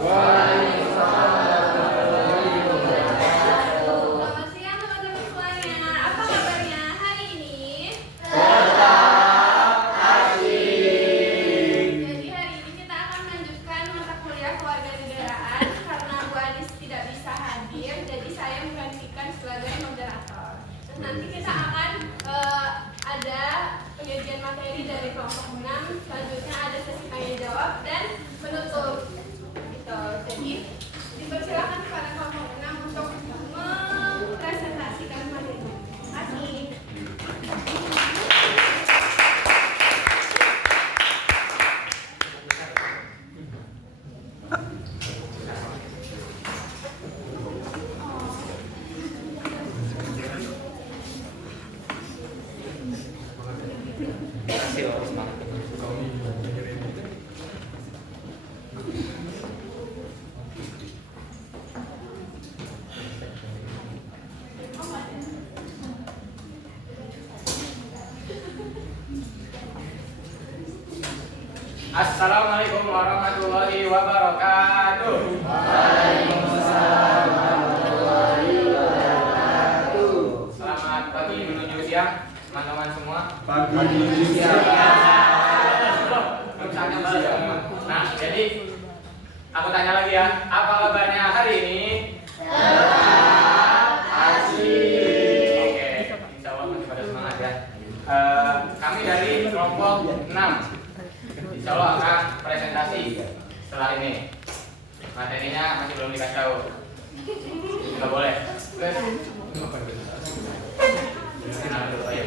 Selamat siang teman-teman semuanya. Apa kabarnya hari ini? Jadi hari ini kita akan melanjutkan mata kuliah kewarganegaraan karena Bu Adis tidak bisa hadir, jadi saya menggantikan sebagai moderator. Terus nanti kita akan ada penyajian materi dari kelompok 6. Selanjutnya ada sesi tanya jawab dan menutup. Gitu. Jadi dipersilakan kepada kelompok 6 untuk mempresentasikan materi. Terima kasih. Assalamualaikum warahmatullahi wabarakatuh. Waalaikumsalam warahmatullahi wabarakatuh. Selamat pagi menuju siang, teman-teman semua. Pagi menuju siang. Nah, jadi aku tanya lagi ya, apa kabarnya hari ini? Asik. Oke, insya Allah masih pada semangat ya. Kami dari kelompok 6. Insya Allah akan presentasi setelah ini. Materinya masih belum dikasih tahu. Nggak boleh. Kenal dulu, ayo.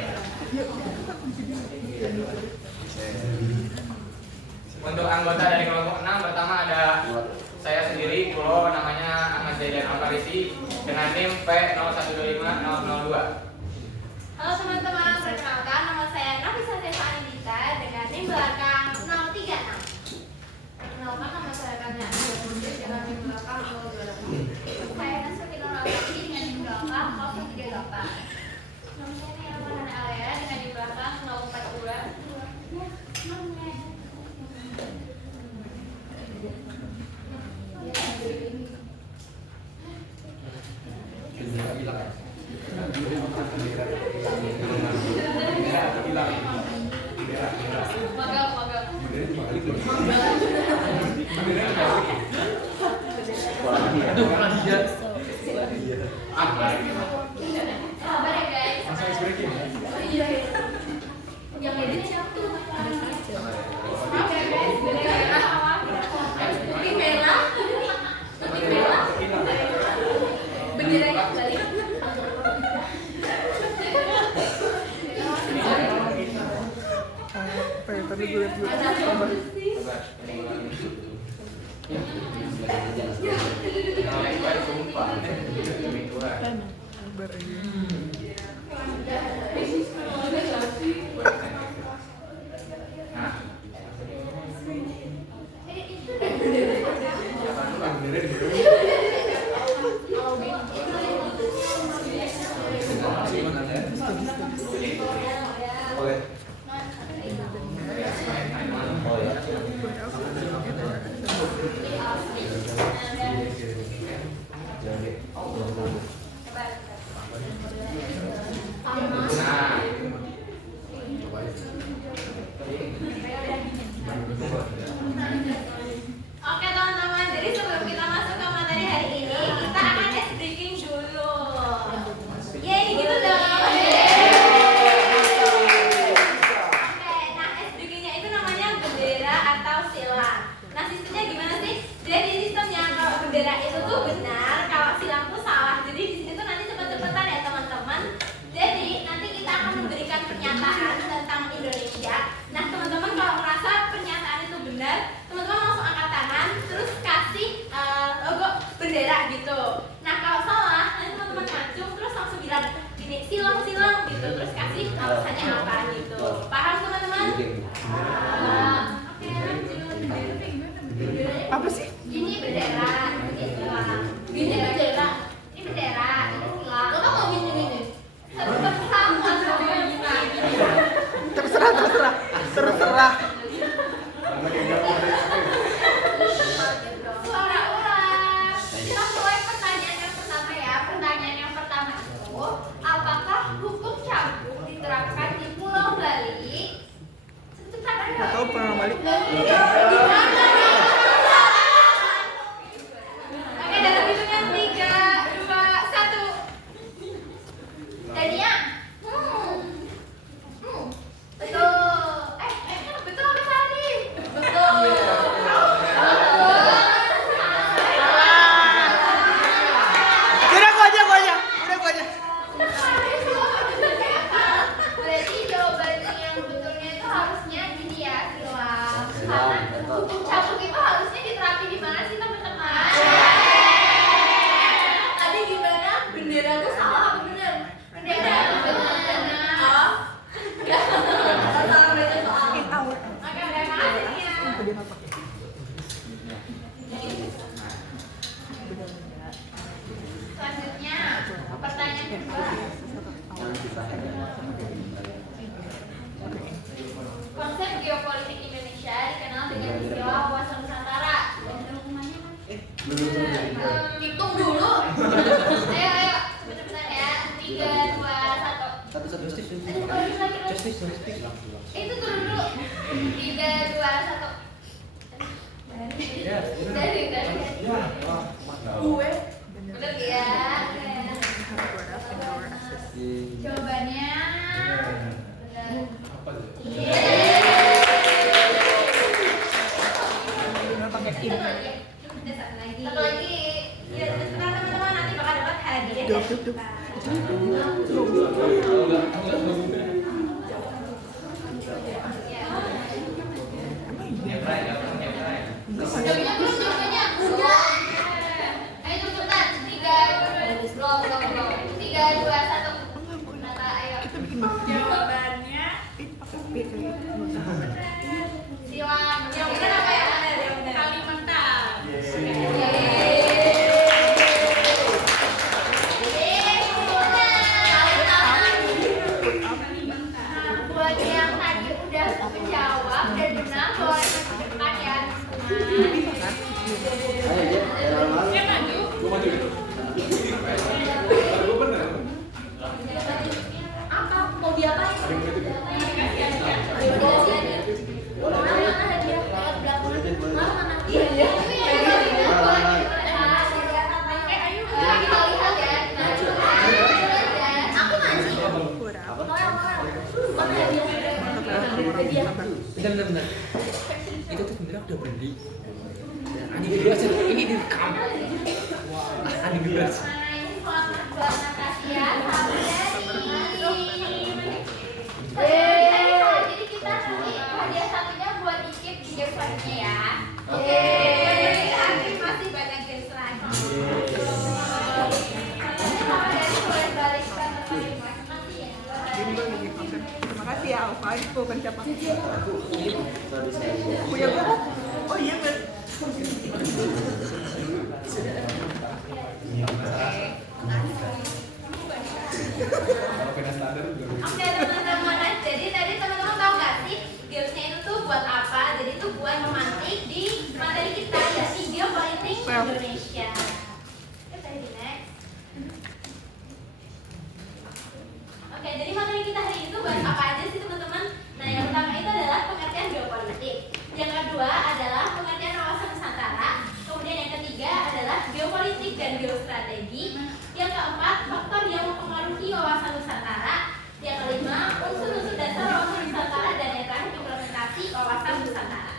Untuk anggota dari kelompok 6 pertama ada saya sendiri, Pulo, namanya Ahmad Zaidan Alfarisi dengan NIM P01250002. Halo teman-teman, perkenalkan nama saya Nafisa Sefa Anindita dengan NIM belakang 036. Perkenalkan nama saya Kanya Anindita dengan NIM belakang 028. Saya Nasuki Nuralati dengan NIM belakang 038. Nama saya Nia Rahmana Alea dengan NIM belakang 042. Sabar ya guys. Yang edit siapa? Maaf ya guys, bendera awal. Putih merah. Putih merah. Benderanya balik. Tapi gue Oke teman-teman, jadi sebelum kita masuk ke materi hari ini, kita akan ice breaking dulu. Yeay, gitu dong. Oke, nah ice breakingnya itu namanya bendera atau silang. Nah sistemnya gimana sih? Jadi sistemnya kalau bendera itu tuh benar, kalau silang tuh salah. Jadi di sini tuh nanti cepet-cepetan ya teman-teman. Jadi nanti kita akan memberikan pernyataan tentang Indonesia. Nah teman-teman kalau merasa pernyataan itu benar, teman-teman langsung angkat tangan, terus kasih logo bendera gitu. Nah kalau salah, nanti teman-teman ngacung, terus langsung bilang gini silang-silang gitu, terus kasih alasannya apa gitu. Paham teman-teman? Oke lanjut. apa sih? Ini bendera, ini silang. Gini bendera, ini bendera, ini silang. Lo mau gini-gini? Terserah. Suara balik. Oke, dalam hitungan 3, 2, 1. Dania. Betul. Betul apa salah nih? Betul. Udah gua aja. Udah gua aja. Berarti jawabannya yang betulnya itu harusnya gini ya, silang. Karena hukum cabut itu harusnya diterapi di mana sih teman-teman? Tadi gimana? Bendera itu salah apa benar? Bendera itu benar. Oh, enggak. Salah baca soal. Oke, udah makasih ya. Selanjutnya, pertanyaan kedua. Konsep geopolitik Indonesia dikenal dengan istilah wawasan Nusantara. Hitung dulu. Ayo, cepet-cepetan ya. 3, 2, 1. Itu turun dulu. 3, 2, 1. Dari. Bener ya? Jawabannya benar. Satu lagi. Ya, sebentar teman-teman, nanti bakal dapat hadiah. Duk. Jawabannya belum, jawabannya. Ayo cepetan. 3, belum. 3, 2, 1. Nata, ayo. Jawabannya silang. Yang benar apa ya? Kalimantan. Buat yang tadi udah menjawab dan benar, boleh masuk depan ya. Apa? Mau diapain? Benar. Itu tuh sebenarnya udah beli. Ani dulu aja. Ini direkam. Wah, Ani dulu aja. Selamat buat Natasha, jadi kita nanti hadiah satunya buat Ikip di game selanjutnya ya. Oke. Aktif masih banyak game lagi. Boleh balik ke tempat masing-masing ya. Terima kasih ya, Alfa. Itu bukan siapa? Punya gua. Oh iya, bener. Oke teman-teman, jadi tadi teman-teman tahu nggak sih gamesnya itu tuh buat apa? Jadi itu buat memantik di materi kita yakni geopolitik Indonesia. Oke, next. Oke, jadi materi kita hari ini tuh buat apa aja sih teman-teman? Nah, yang pertama itu adalah pengertian geopolitik. Yang kedua adalah pengertian wawasan Nusantara. Kemudian yang ketiga adalah geopolitik dan geostrategi. Yang keempat, faktor yang mempengaruhi wawasan Nusantara. Yang kelima, unsur-unsur dasar wawasan Nusantara. Dan yang terakhir, implementasi wawasan Nusantara.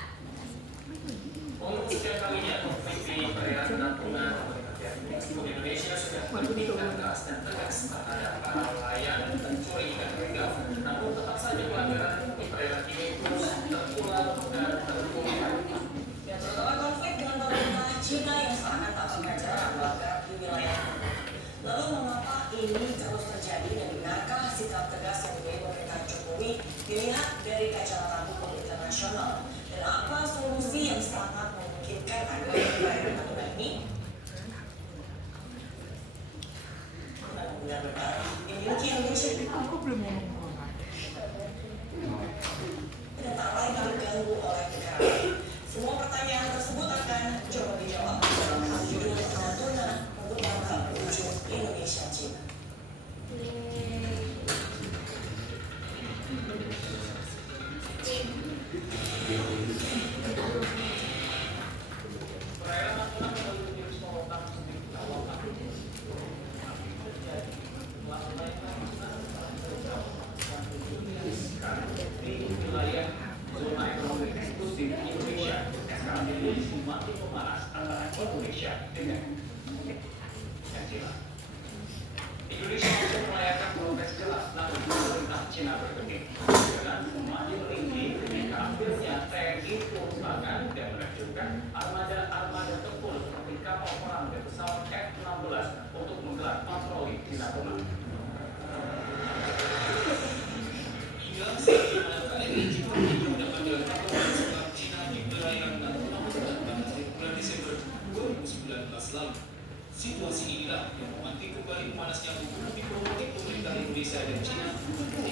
Situasi inilah yang memantik kembali panasnya hubungan diplomatik pemerintah Indonesia dan Cina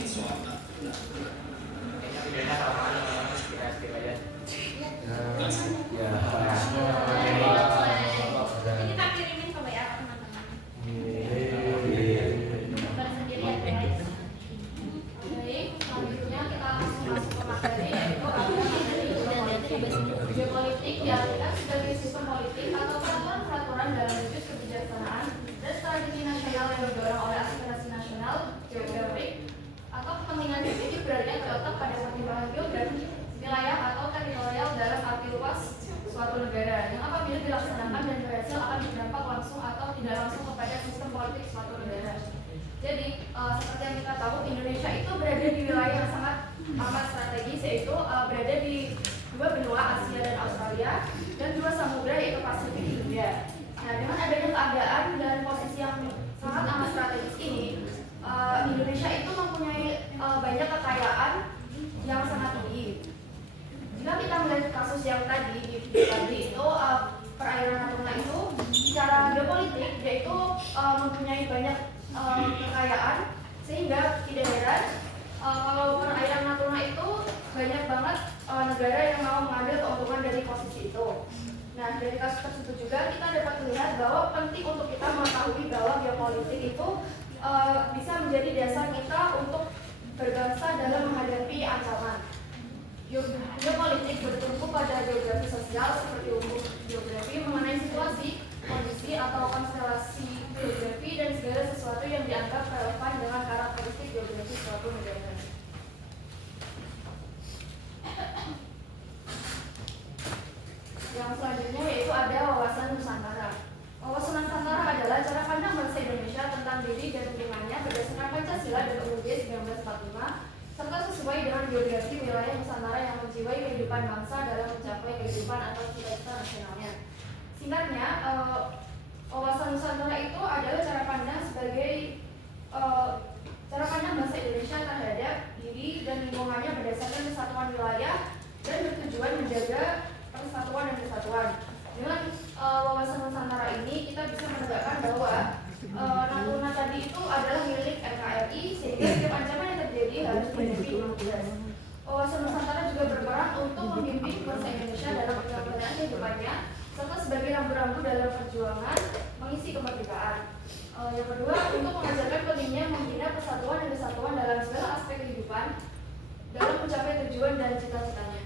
soal Natuna. Bedanya sama mana kita skip aja. Ini kita kirimin ke WA teman-teman. Bersendiri ya guys. Baik, selanjutnya kita langsung masuk ke materi yaitu geopolitik diartikan sebagai sistem politik atau peraturan dalam wujud kebijaksanaan dan strategi nasional yang didorong oleh aspirasi nasional, geografik atau kepentingan publik berada terletak pada pertimbangan geografi, wilayah atau teritorial dalam arti luas suatu negara yang apabila dilaksanakan dan berhasil akan berdampak langsung atau tidak langsung kepada sistem politik suatu negara. Jadi seperti yang kita tahu, Indonesia itu berada di wilayah yang sangat amat strategis, yaitu berada di dua benua Asia dan Australia dan dua samudra yaitu Pasifik dan India. Nah, dengan adanya keadaan dan posisi yang sangat amat strategis ini, Indonesia itu mempunyai banyak kekayaan yang sangat tinggi. Jika kita melihat kasus yang tadi itu perairan Natuna itu secara geopolitik yaitu mempunyai banyak kekayaan, sehingga tidak heran kalau perairan Natuna itu banyak banget negara yang mau mengambil keuntungan dari posisi itu. Nah, dari kasus tersebut juga kita dapat melihat bahwa penting untuk kita mengetahui bahwa geopolitik itu bisa menjadi dasar kita untuk berbangsa dalam menghadapi ancaman. Geopolitik bertumpu pada geografi sosial seperti hukum geografi mengenai situasi, kondisi atau konstelasi geografi dan segala sesuatu yang dianggap relevan dengan karakteristik geografi suatu negara. Yang selanjutnya yaitu ada wawasan Nusantara. Wawasan Nusantara adalah cara pandang bangsa Indonesia tentang diri dan lingkungannya berdasarkan Pancasila dan UUD 1945 serta sesuai dengan geografi wilayah Nusantara yang menjiwai kehidupan bangsa dalam mencapai kehidupan atau cita-cita nasionalnya. Singkatnya, wawasan Nusantara itu adalah cara pandang sebagai cara pandang bangsa Indonesia terhadap diri dan lingkungannya berdasarkan kesatuan wilayah dan bertujuan menjaga persatuan dan kesatuan. Dengan wawasan Nusantara ini kita bisa menegakkan bahwa Natuna tadi itu adalah milik NKRI sehingga setiap ancaman yang terjadi harus dihadapi dengan tegas. Wawasan Nusantara juga berperan untuk membimbing bangsa Indonesia dalam penyelenggaraan kehidupannya serta sebagai rambu-rambu dalam perjuangan mengisi kemerdekaan. Yang kedua, untuk mengajarkan pentingnya membina persatuan dan kesatuan dalam segala aspek kehidupan dalam mencapai tujuan dan cita-citanya.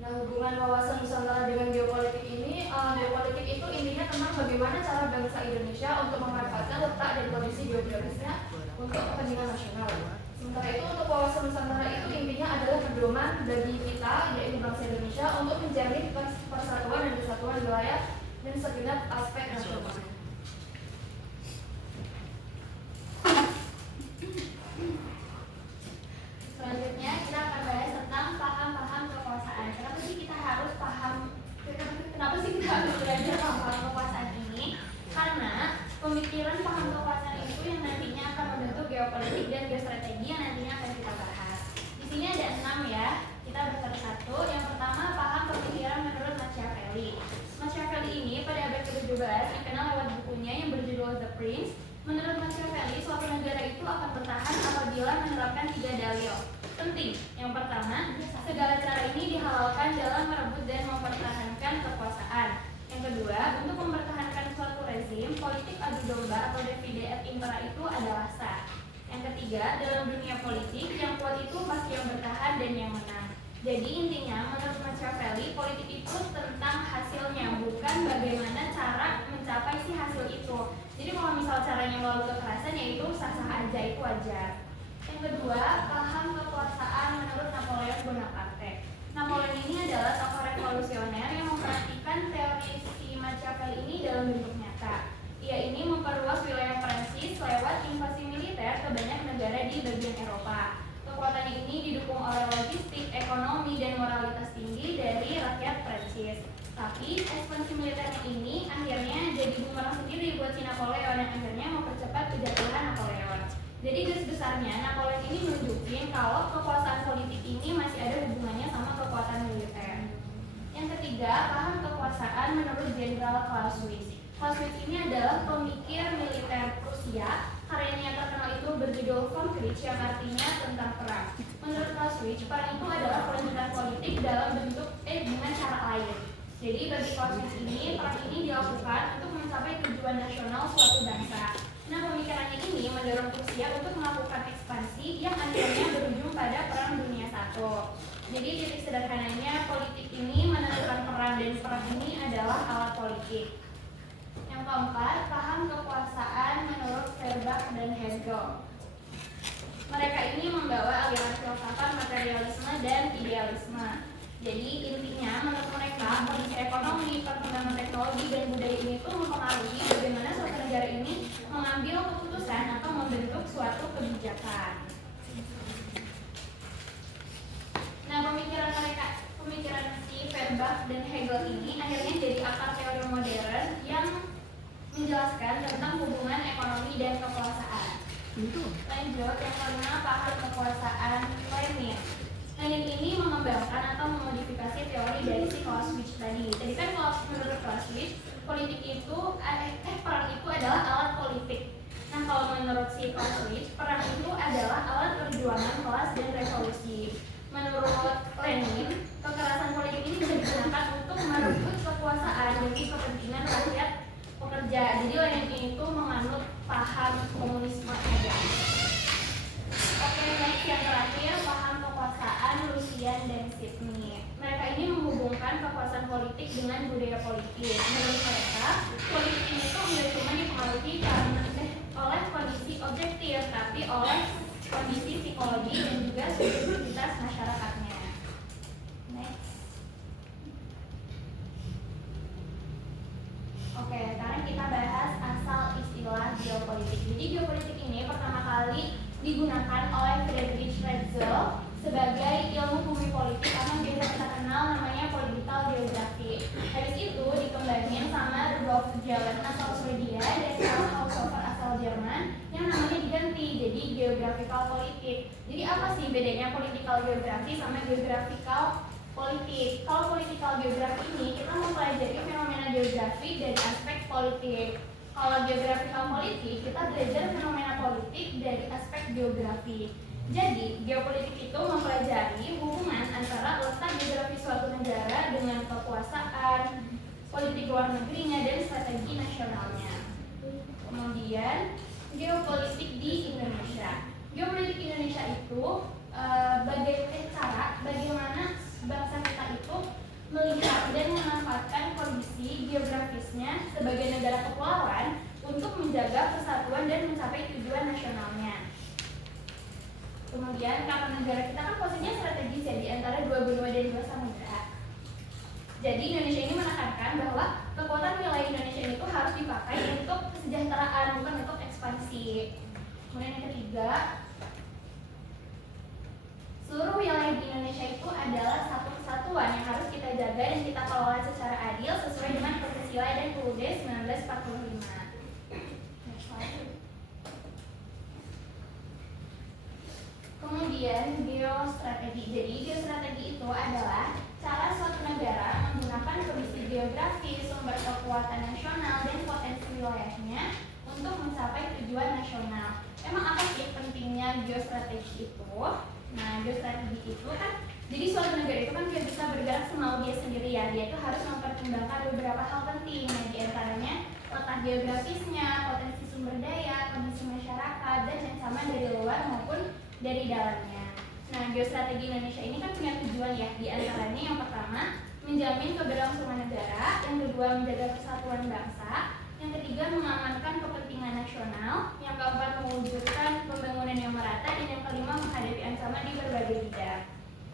Nah, hubungan wawasan Nusantara dengan geopolitik ini, geopolitik itu intinya tentang bagaimana cara bangsa Indonesia untuk memanfaatkan letak dan kondisi geografisnya untuk kepentingan nasional. Sementara itu untuk wawasan Nusantara itu intinya adalah pedoman bagi kita, yaitu bangsa Indonesia, untuk menjamin persatuan dan kesatuan wilayah dan segenap aspek nasional. Selanjutnya kita akan bahas tentang paham-paham kekuasaan. Kenapa sih kita harus belajar paham-paham kekuasaan ini? Karena pemikiran paham kekuasaan itu yang nantinya akan membentuk geopolitik dan geostrategi yang nantinya akan kita bahas. Di sini ada 6 ya. Kita bersatu-satu. Yang pertama, paham pemikiran menurut Machiavelli. Machiavelli ini pada abad ke-17 dikenal lewat bukunya yang berjudul The Prince. Menurut Machiavelli, suatu negara itu akan bertahan apabila menerapkan 3 dalil penting. Yang pertama, segala cara ini dihalalkan dalam merebut dan mempertahankan kekuasaan. Yang kedua, untuk mempertahankan suatu rezim, politik adu domba atau divide et impera itu adalah sah. Yang ketiga, dalam dunia politik, yang kuat itu pasti yang bertahan dan yang menang. Jadi intinya, menurut Machiavelli, politik itu tentang hasilnya, bukan bagaimana cara mencapai si hasil itu. Jadi kalau misal caranya melalui kekerasan, ya itu sah-sah aja, itu wajar. Yang kedua, paham kekuasaan menurut Napoleon Bonaparte. Napoleon ini adalah tokoh revolusioner yang mempraktikkan teori si Machiavelli ini dalam bentuk nyata. Ia ini memperluas wilayah Prancis lewat invasi militer ke banyak negara di bagian Eropa. Kekuatannya ini didukung oleh logistik, ekonomi, dan moralitas tinggi dari rakyat Prancis. Tapi ekspansi militernya ini akhirnya jadi bumerang sendiri buat si Napoleon yang akhirnya mempercepat kejatuhan Napoleon. Jadi garis besarnya Napoleon ini nunjukin kalau kekuasaan politik ini masih ada hubungannya sama kekuatan militer. Yang ketiga, paham kekuasaan menurut Jenderal Clausewitz. Clausewitz ini adalah pemikir militer Prusia. Karyanya yang terkenal itu berjudul Von Krieg yang artinya tentang perang. Menurut Clausewitz, perang itu adalah pelanjutan politik dalam bentuk dengan cara lain. Jadi bagi Clausewitz ini, perang ini dilakukan untuk mencapai tujuan nasional suatu bangsa. Nah, pemikirannya ini mendorong Prusia untuk melakukan ekspansi yang akhirnya berujung pada Perang Dunia I. Jadi titik sederhananya, politik ini menentukan perang dan perang ini adalah alat politik. Yang keempat, paham kekuasaan menurut Feuerbach dan Hegel. Mereka ini membawa aliran filsafat materialisme dan idealisme. Jadi intinya menurut mereka kondisi ekonomi, perkembangan teknologi dan budaya ini tuh mempengaruhi bagaimana suatu negara ini mengambil keputusan atau membentuk suatu kebijakan. Nah, pemikiran si Feuerbach dan Hegel ini akhirnya jadi akar teori modern yang menjelaskan tentang hubungan ekonomi dan kekuasaan. Lanjut, yang kelima, paham kekuasaan Lenin. Lenin ini mengembangkan atau memodifikasi teori dari si Clausewitz tadi. Jadi kan kalau menurut Clausewitz, politik itu perang itu adalah alat politik. Nah, kalau menurut si Clausewitz, perang itu adalah alat perjuangan kelas dan revolusi. Menurut Lenin, kekerasan politik ini bisa digunakan untuk merebut kekuasaan demi kepentingan rakyat pekerja. Jadi Lenin itu menganut paham komunisme aja. Oke, next yang terakhir, paham kekuasaan Lucian dan Sidney. Mereka ini menghubungkan kekuasaan politik dengan budaya politik. Menurut mereka, politik ini tuh tidak cuma dipengaruhi karena oleh kondisi objektif, tapi oleh kondisi psikologi dan juga subjektivitas masyarakatnya. Next. Oke, sekarang kita bahas asal istilah geopolitik. Jadi geopolitik ini pertama kali digunakan oleh Friedrich Ratzel sebagai ilmu bumi politik atau biasa kita kenal namanya political geography. Habis itu dikembangin sama Rudolf Gehlen asal Swedia dan Karl Haushofer asal Jerman yang namanya diganti jadi geographical politik. Jadi apa sih bedanya political geography sama geographical politik? Kalau political geography ini kita mempelajari fenomena geografi dari aspek politik. Kalau geographical politik kita belajar fenomena politik dari aspek geografi. Jadi geopolitik itu mempelajari hubungan antara letak geografi suatu negara dengan kekuasaan, politik luar negerinya dan strategi nasionalnya. Kemudian geopolitik di Indonesia. Geopolitik Indonesia itu bagaimana bangsa kita itu melihat dan memanfaatkan kondisi geografisnya sebagai negara kepulauan untuk menjaga persatuan dan mencapai tujuan nasionalnya. Kemudian karena negara kita kan posisinya strategis ya di antara dua benua dan dua samudra. Jadi Indonesia ini menekankan bahwa kekuatan wilayah Indonesia itu harus dipakai untuk kesejahteraan bukan untuk ekspansi. Kemudian yang ketiga, seluruh wilayah di Indonesia itu adalah satu kesatuan yang harus kita jaga dan kita kelola secara adil sesuai dengan Pancasila dan UUD 1945. Kemudian geostrategi. Jadi geostrategi itu adalah cara suatu negara menggunakan kondisi geografi, sumber kekuatan nasional dan potensi wilayahnya untuk mencapai tujuan nasional. Emang apa sih pentingnya geostrategi itu? Nah, geostrategi itu kan jadi suatu negara itu kan dia bisa bergerak semau dia sendiri ya. Dia itu harus mempertimbangkan beberapa hal penting. Nah, di antaranya letak geografisnya, potensi sumber daya, kondisi masyarakat, dan ancaman dari luar maupun dari dalamnya. Nah, geostrategi Indonesia ini kan punya tujuan ya, di antaranya yang pertama menjamin keberlangsungan negara, yang kedua menjaga persatuan bangsa, yang ketiga mengamankan kepentingan nasional, yang keempat mewujudkan pembangunan yang merata, dan yang kelima menghadapi ancaman di berbagai bidang.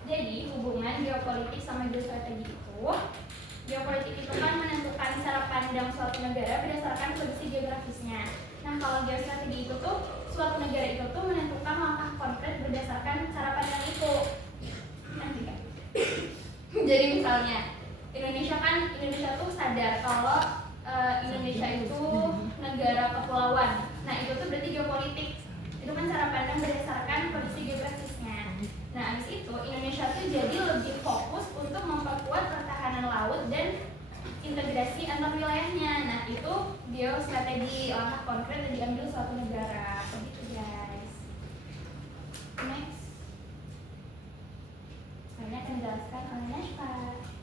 Jadi hubungan geopolitik sama geostrategi itu, geopolitik itu kan menentukan cara pandang suatu negara berdasarkan kondisi geografisnya. Nah, kalau geostrategi itu tuh suatu negara itu tuh menentukan langkah konkret berdasarkan cara pandang itu. Nanti kan. Jadi misalnya Indonesia tuh sadar kalau Indonesia itu negara kepulauan. Nah, itu tuh berarti geopolitik. Itu kan cara pandang berdasarkan kondisi geografisnya. Nah, habis itu Indonesia tuh jadi lebih fokus untuk memperkuat pertahanan laut dan integrasi antar wilayahnya. Nah, itu geostrategi, langkah konkret yang diambil suatu negara. Begitu, guys. Next. Saya akan menjelaskan oleh Nashpa.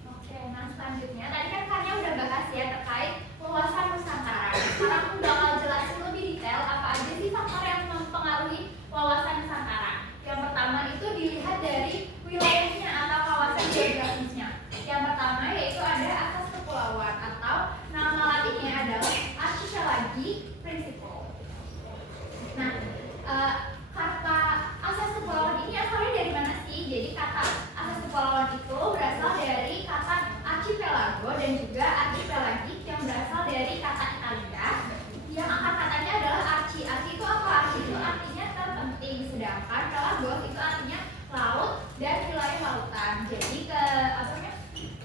Oke, nah selanjutnya tadi kan Kanya udah bahas ya terkait wawasan Nusantara. Sekarang aku bakal jelasin lebih detail apa aja sih faktor yang mempengaruhi wawasan Nusantara. Yang pertama itu dilihat dari wilayahnya atau kawasan geografisnya. Yang pertama yaitu ada asas kepulauan atau nama latinnya adalah Archipelagic Principle. Nah, kata asas kepulauan ini asalnya dari mana sih? Jadi kata asas kepulauan itu berasal dari kata archipelago dan juga archipelagic yang berasal dari kata Italia yang akar katanya adalah archi. Archi itu apa? Archi itu artinya terpenting, sedangkan pelagos itu artinya laut dan wilayah lautan. Jadi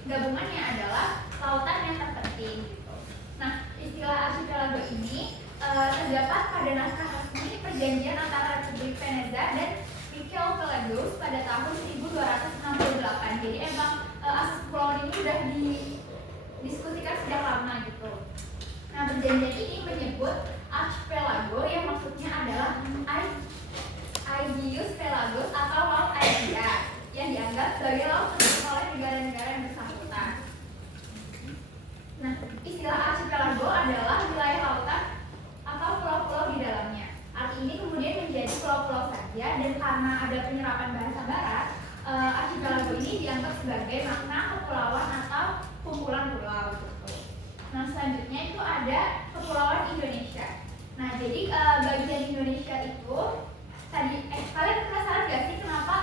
gabungannya adalah lautan yang terpenting gitu. Nah, istilah archipelago ini terdapat pada naskah resmi perjanjian antara Republik Venezia dan Michel Pelagos pada tahun 1268. Jadi emang asas kepulauan ini sudah didiskusikan sejak lama gitu. Nah, perjanjian ini menyebut archipelago yang maksudnya adalah Aegeus Pelagos atau Laut Aegea yang dianggap sebagai laut oleh negara-negara yang bersangkutan. Nah, istilah archipelago adalah wilayah lautan atau pulau-pulau di dalamnya. Arti ini kemudian menjadi pulau-pulau saja, dan karena ada penyerapan bahasa barat, archipelago ini dianggap sebagai makna kepulauan atau kumpulan pulau gitu. Nah, selanjutnya itu ada Kepulauan Indonesia. Nah, jadi bagian Indonesia itu tadi kalian penasaran gak sih kenapa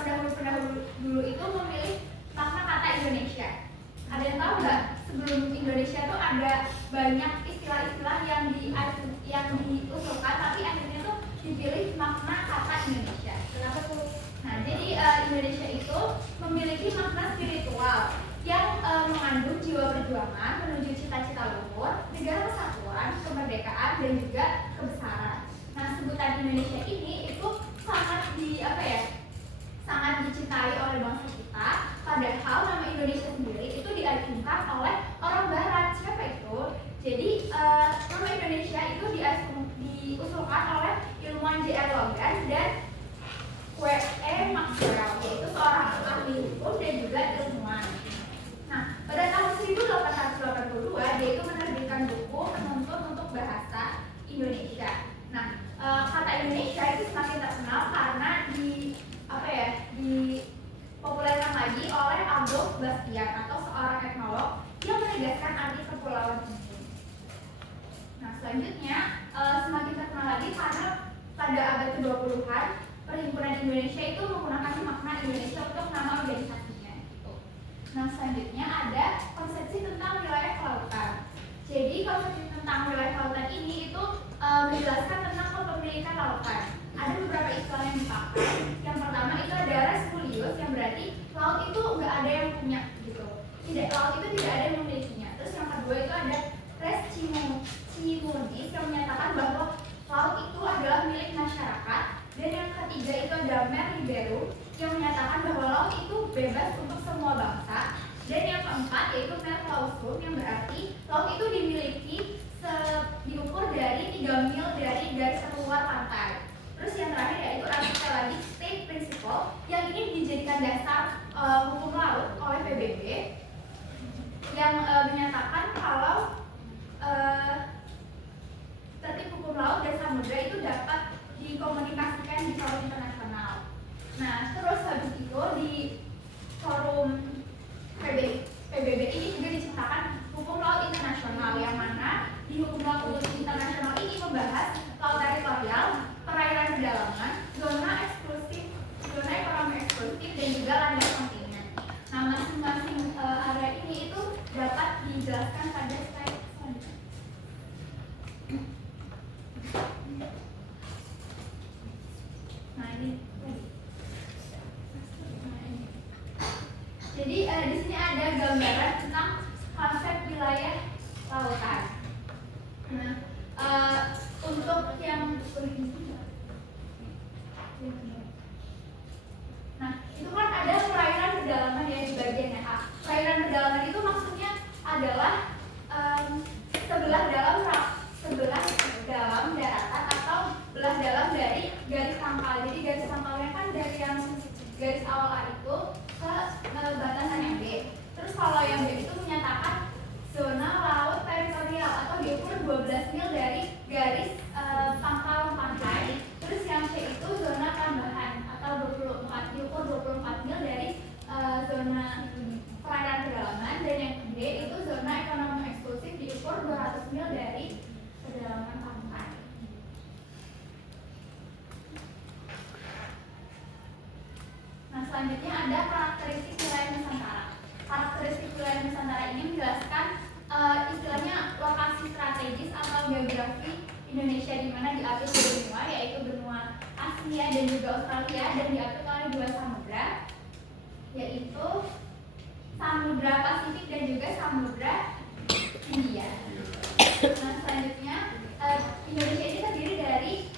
pendahulu-pendahulu dulu itu memilih makna kata Indonesia? Ada yang tahu nggak? Sebelum Indonesia tuh ada banyak istilah-istilah yang diusulkan, tapi akhirnya tuh dipilih makna kata Indonesia. Kenapa tuh? Nah, jadi Indonesia itu memiliki makna spiritual yang mengandung jiwa perjuangan menuju cita-cita luhur, negara kesatuan, kemerdekaan, dan juga kebesaran. Nah, sebutan Indonesia ini itu sangat dicintai oleh bangsa kita. Padahal nama Indonesia sendiri itu diagungkan oleh orang Barat. Siapa itu? Jadi nama Indonesia itu diusulkan oleh ilmuwan J.R. Logan dan W.E. Maxwell, yaitu seorang ahli hukum dan juga ilmuwan. Nah, pada tahun 1882 dia itu menerbitkan buku Penuntut untuk Bahasa Indonesia. Nah, kata Indonesia itu semakin terkenal karena dipopulerkan lagi oleh Adolf Bastian atau seorang etnolog yang menegaskan arti kepulauan ini. Nah, selanjutnya semakin terkenal lagi karena pada abad ke-20-an Perhimpunan Indonesia itu menggunakan makna Indonesia untuk nama organisasinya. Nah, selanjutnya ada konsepsi tentang wilayah kelautan. Jadi konsepsi tentang wilayah kelautan ini itu menjelaskan tentang kepemilikan lautan. Ada beberapa istilah yang dipakai. Yang pertama itu ada res mulius, yang berarti laut itu nggak ada yang punya gitu. Laut itu tidak ada yang memilikinya. Terus yang kedua itu ada res cimunis yang menyatakan bahwa laut itu adalah milik masyarakat. Dan yang ketiga itu ada mer liberum yang menyatakan bahwa laut itu bebas untuk semua bangsa. Dan yang keempat yaitu mer clausum yang berarti laut itu dimiliki diukur dari 3 mil dari garis keluar pantai. Terus yang terakhir yaitu Archipelagic State Principle yang ini dijadikan dasar hukum laut oleh PBB yang menyatakan kalau juga landas kontinen. Nah, masing-masing area ini itu dapat dijelaskan pada slide selanjutnya. Nah, ini. Jadi di sini ada gambaran tentang konsep wilayah lautan. Nah, untuk yang nah, itu kan ada perairan pedalaman ya di bagian A. Perairan pedalaman itu maksudnya adalah sebelah dalam daratan atau belah dalam dari garis pangkal. Jadi garis pangkalnya kan dari yang garis awal A itu ke batasan yang B. Terus kalau yang B itu menyatakan zona laut teritorial atau diukur 12 mil dari garis pangkal pantai. Terus yang C itu zona tambahan atau diukur 24 mil dari zona perairan pedalaman, dan yang D itu zona ekonomi eksklusif diukur 200 mil dari pedalaman pantai. Nah, selanjutnya ada karakteristik wilayah Nusantara. Karakteristik wilayah Nusantara ini menjelaskan istilahnya lokasi strategis atau geografi Indonesia, di mana diatur dua benua, yaitu benua Asia dan juga Australia, dan diatur oleh dua samudra, yaitu Samudra Pasifik dan juga Samudra Hindia. Nah, selanjutnya Indonesia ini terdiri dari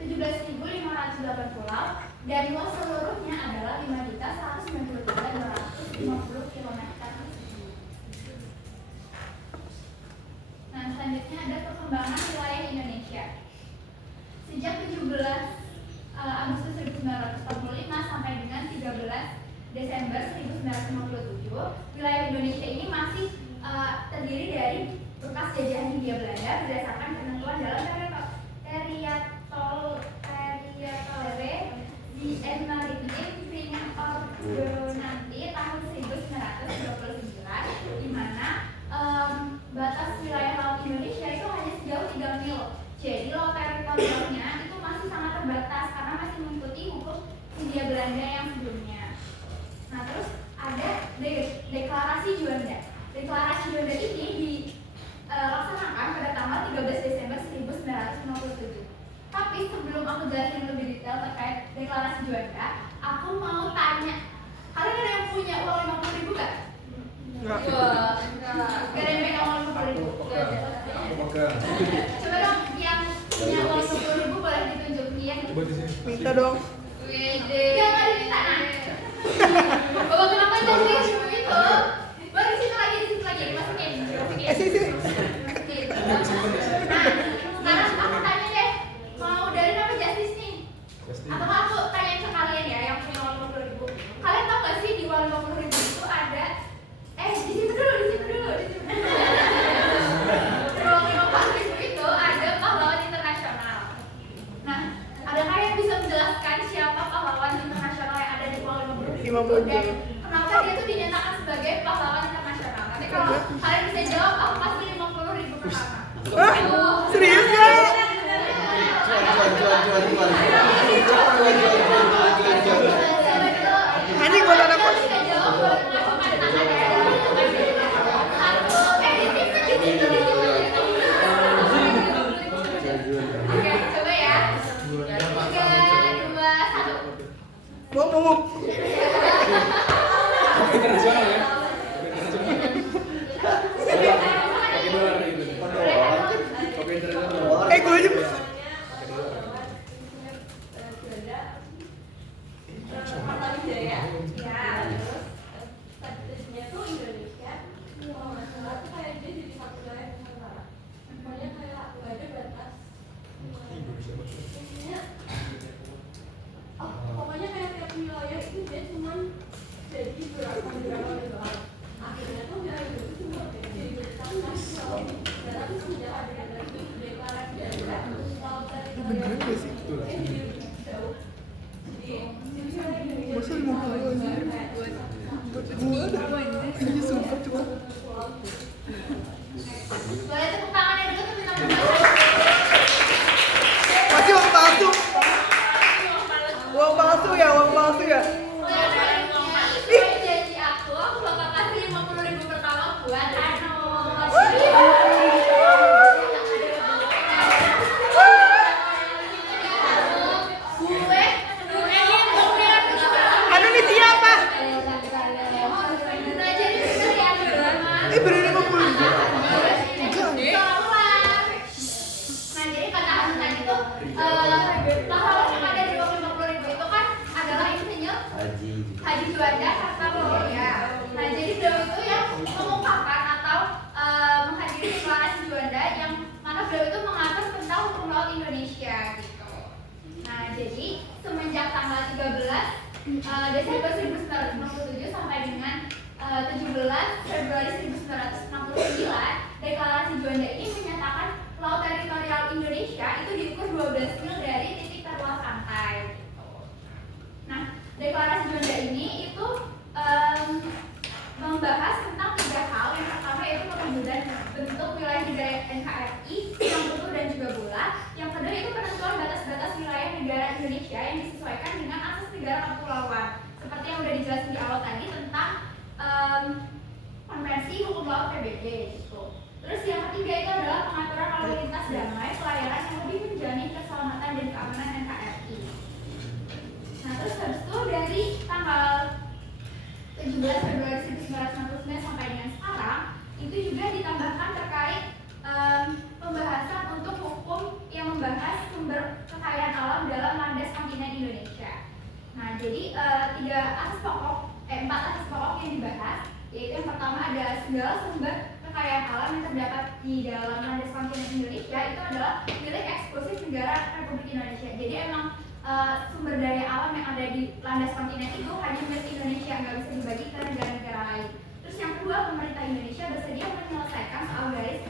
17.508 pulau dan luas seluruhnya adalah 5.193.250 km. Nah, selanjutnya ada perkembangan wilayah Indonesia. Sejak 17 Agustus 1945 sampai dengan 13 Desember 1957, wilayah Indonesia ini masih terdiri dari bekas jajahan Hindia Belanda berdasarkan ketentuan dalam Territoriale di Maritime Treaty Ordonansi tahun 1929, di mana batas wilayah laut Indonesia itu hanya sejauh 3 mil. Jadi laut teritorialnya itu masih sangat terbatas karena masih mengikuti hukum Hindia Belanda yang sebelumnya. Nah, terus ada deklarasi Juanda. Deklarasi Juanda ini dilaksanakan pada tanggal 13 Desember 1957. Tapi sebelum aku jelasin lebih detail terkait deklarasi Juanda, aku mau tanya, kalian ada yang punya uang 50.000 gak? Enggak. Gak ada yang pegang uang 50.000? Coba dong, yang punya uang 50.000 boleh ditunjuk nih. Minta dong. Wede. Jangan diminta. Bapak kenapa jadi begitu? Baru di situ lagi, dimasukin. Sini. Nah, sekarang aku tanya deh, mau dari nama Justice nih? Atau aku tanya ke kalian ya, yang punya uang 50.000. Kalian tau gak sih di uang 50.000 itu ada? Di situ dulu. Di uang 50.000 itu ada pahlawan internasional. Nah, adakah yang bisa menjelaskan siapa pahlawan internasional yang ada di uang 50.000 dan kenapa dia itu dinyatakan sebagai pahlawan internasional? Nanti kalau kalian bisa jawab, aku pasti 50.000 pertama. Serius gak? Anjing buat anak kos. Oke, coba ya. 3, 2, 1. Mau. Internasional ya. Pakai dolar itu. Pakai internasional. Gue aja. Wijaya. Ya, terus statusnya tuh Indonesia. Kalau nggak salah tuh kayak dia jadi satu wilayah Nusantara. Pokoknya kayak nggak ada batas. Pokoknya kayak tiap wilayah itu dia cuma jadi berapa doang. Akhirnya tuh wilayah itu cuma jadi bertambah nasional. Dan itu sudah ada lagi deklarasi daerah. Beneran gak sih? Masa 50 aja? Gue dah. Ini sumpah cuma. Boleh tepuk tangannya dulu tuh minta Masih uang palsu. Uang palsu ya. Boleh Haji Juanda Kartapolya. Nah, jadi beliau itu yang mengungkapkan atau menghadiri deklarasi Juanda yang mana beliau itu mengatur tentang hukum laut Indonesia gitu. Nah, jadi semenjak tanggal 13 Desember 1967 sampai dengan 17 Februari 1969, deklarasi Juanda ini menyatakan laut teritorial Indonesia itu diukur 12 mil dari titik terluar pantai gitu. Nah, deklarasi Juanda ini itu membahas tentang 3 hal. Yang pertama yaitu perwujudan bentuk wilayah negara NKRI yang utuh dan juga bulat. Yang kedua itu penentuan batas-batas wilayah negara Indonesia yang disesuaikan dengan asas negara kepulauan. Seperti yang sudah dijelaskan di awal tadi tentang konvensi hukum laut PBB gitu. Terus yang ketiga itu adalah pengaturan lalu lintas damai, pelayaran yang lebih menjamin keselamatan dan keamanan NKRI. Nah, terus habis itu dari tanggal 17 Februari 1969 sampai dengan sekarang itu juga ditambahkan terkait pembahasan untuk hukum yang membahas sumber kekayaan alam dalam landas kontinen Indonesia. Nah, jadi 4 asas pokok yang dibahas, yaitu yang pertama ada segala sumber kekayaan alam yang terdapat di dalam landas kontinen Indonesia itu adalah milik eksklusif negara Republik Indonesia. Jadi emang sumber daya alam yang ada di landas kontinen itu hanya milik Indonesia, nggak bisa dibagi ke negara-negara lain. Terus yang kedua, pemerintah Indonesia bersedia menyelesaikan soal garis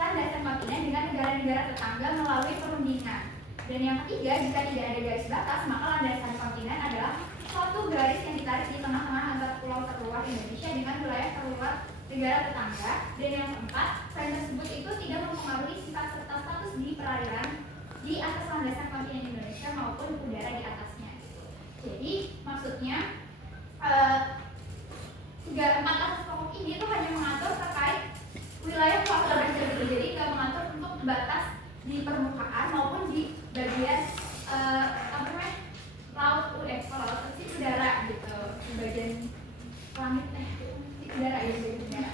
landasan kontinen dengan negara-negara tetangga melalui perundingan. Dan yang ketiga, jika tidak ada garis batas, maka landasan kontinen adalah suatu garis yang ditarik di tengah-tengah antara pulau terluar Indonesia dengan wilayah terluar negara tetangga. Dan yang keempat, selain tersebut itu tidak mempengaruhi sifat serta status di perairan di atas landasan kontinen Indonesia maupun udara di atasnya. Jadi maksudnya 4 asas pokok ini itu hanya mengatur terkait wilayah perairan saja, jadi nggak mengatur untuk batas di permukaan maupun di bagian laut udara gitu, di bagian langit di udara ya, di udara.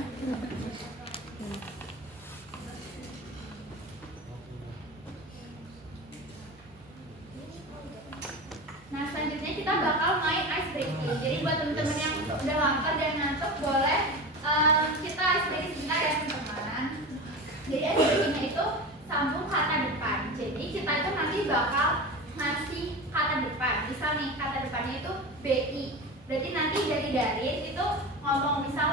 Nah, selanjutnya kita bakal main ice breaking. Jadi buat teman-teman yang udah lapar dan ngantuk boleh kita ice breaking sebentar ya teman-teman. Jadi ice breakingnya itu sambung kata depan. Jadi kita itu nanti bakal ngasih kata depan. Misal nih kata depannya itu BI. Berarti nanti dari Darin itu ngomong misal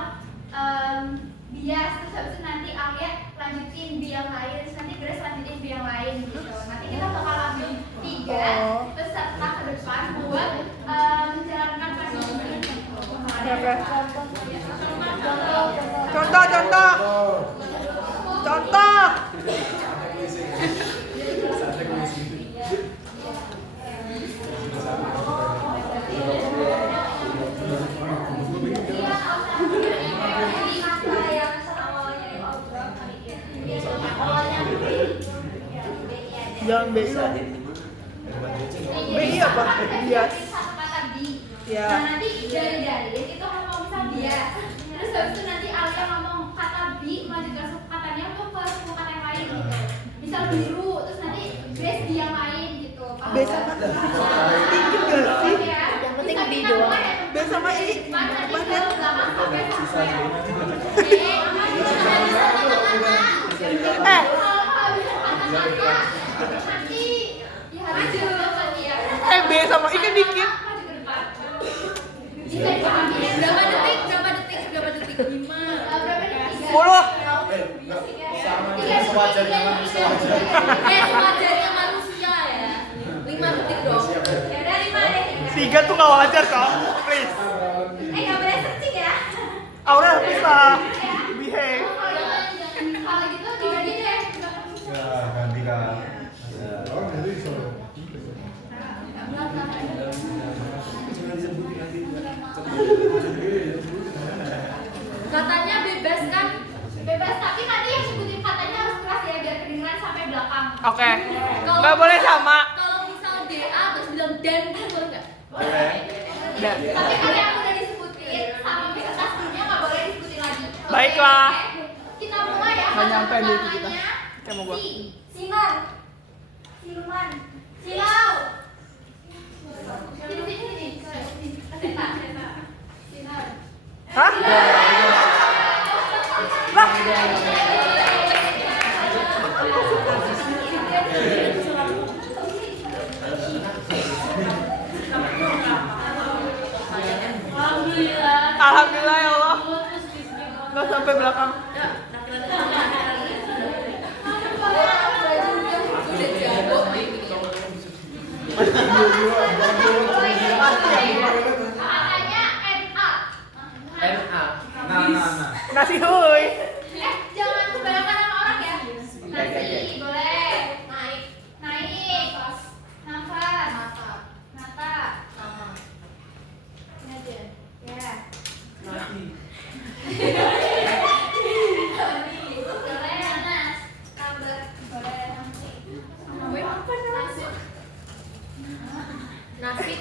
bias, terus habis itu nanti Alia lanjutin bi yang lain, terus nanti Grace lanjutin bi yang lain gitu. Nanti kita bakal ambil 3 peserta ke depan buat menjalankan presentasi. Contoh. Jangan BI lah. BI apa? Bias. Ya. Nah, nanti dari itu ngomong misal bias. Terus habis itu nanti Alia ngomong kata bi, melanjutkan katanya untuk ke suku kata yang lain gitu. Misal biru, terus nanti Grace di yang lain gitu. B sama tinggi gak sih? Yang penting bi doang. B sama I. Mana? B sama I kan dikit. Berapa detik? 10. Sewajarnya manusia. Sewajarnya manusia ya. 5 detik dong. Ya udah 5 deh. 3 tuh gak wajar kok. Please. Gak boleh searching ya. Aurel bisa behave. Kalau gitu 3 deh. Ya, gantikan. Katanya bebas kan? Bebas, tapi nanti yang sebutin katanya harus keras ya biar kedengeran sampai belakang. Oke. Gak boleh sama. Kalau misal DA terus bilang dan boleh nggak? Boleh. Dan. Tapi kalau yang udah disebutin sama peserta sebelumnya nggak boleh disebutin lagi. Baiklah. Oke. Kita mulai ya. Nggak nyampe Kata dulu kita. pertamanya Kayak mau gua. Sinar, siluman, silau. Sini. Seta. Hah? Lah. Alhamdulillah ya Allah. Nggak sampai belakang. Katanya NA. NA. Nah. Nasi huy. Jangan kebanyakan sama orang ya. Nasi boleh. Naik. Nafas. Nata. Ini aja. Ya. Boleh nanas. Tambah. Boleh nasi. Nasi.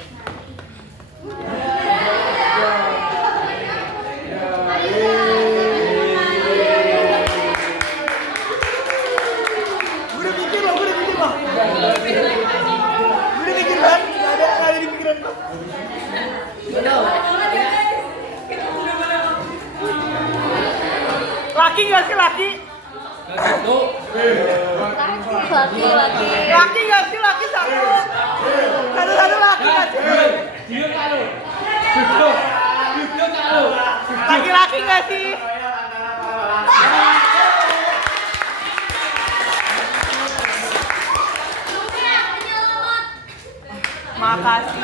Udah mikir loh. Udah mikir kan? Nggak ada di pikiran. Laki nggak sih laki? Satu. Laki nggak sih laki satu? Satu laki nggak sih? Diam kalau. Duduk kalau. Laki-laki nggak sih? Makasih.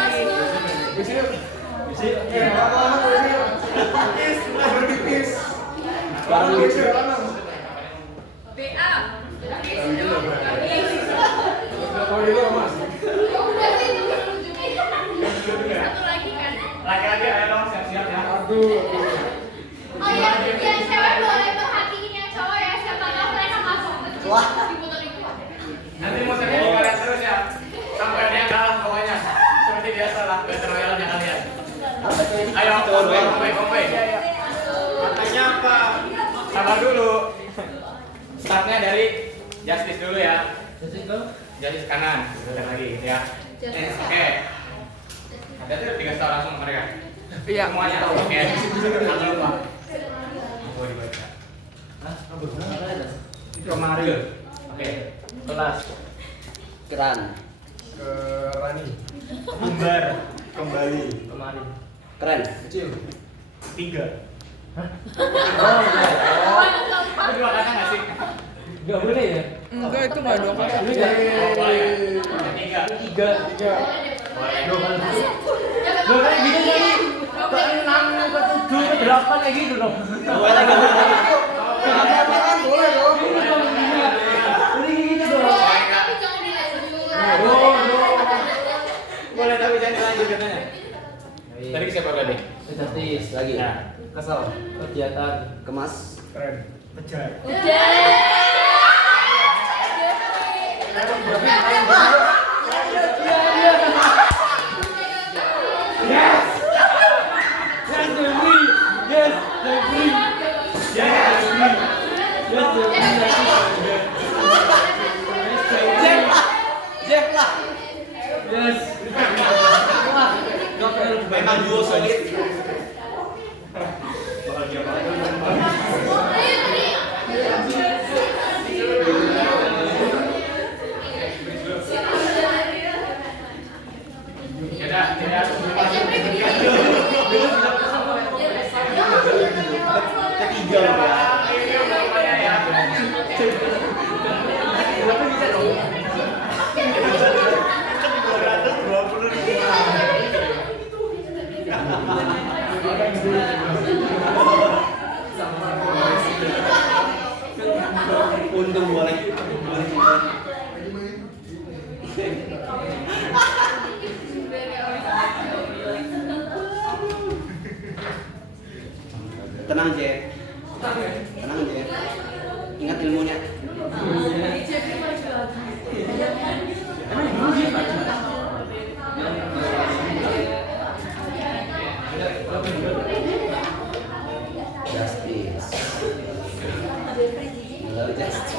Satu lagi kan? Laki-laki ayo dong siap-siap ya. Oh iya, yang cewek boleh perhatiin yang cowok ya. Siapa tahu mereka masuk diputar itu. Nanti musiknya dikalian terus ya. Sampai dia kalah pokoknya. Seperti biasa lah, battle royale-nya kalian. Ayo, kompe. Katanya apa? Sabar dulu. Startnya dari Justice dulu ya. Justice kanan, bentar lagi ya. Oke. Ada tuh 3 star langsung mereka. Iya. Semuanya tahu. Oke. Jangan lupa. Mau dibaca. Kemari. Oke. Kelas. Keran. Kerani. Kembar. Kembali. Kemarin. Keren. Kecil. 3. Oh iya. Itu 2 kata nggak sih? Enggak boleh ya? Enggak, itu nggak dua kata. Oh, boleh. Yang 3. 3. Boleh. Loh kayak gitu jadi ke 6, ke 7, ke 8 kayak gitu dong. Boleh kan? Boleh dong. Udah gitu dong. Tapi jangan dilanjut. Boleh tapi jangan dilanjut katanya. Tadi siapa berarti? Justice Lagi. Ya. kesel kegiatan Kemas. Keren. Pejar. Jeff lah. yes Memang duo solid. Ketiga loh ya. Untung boleh. Tenang Jeff. Tenang Jeff. Ingat ilmunya. Justice. Halo Justice.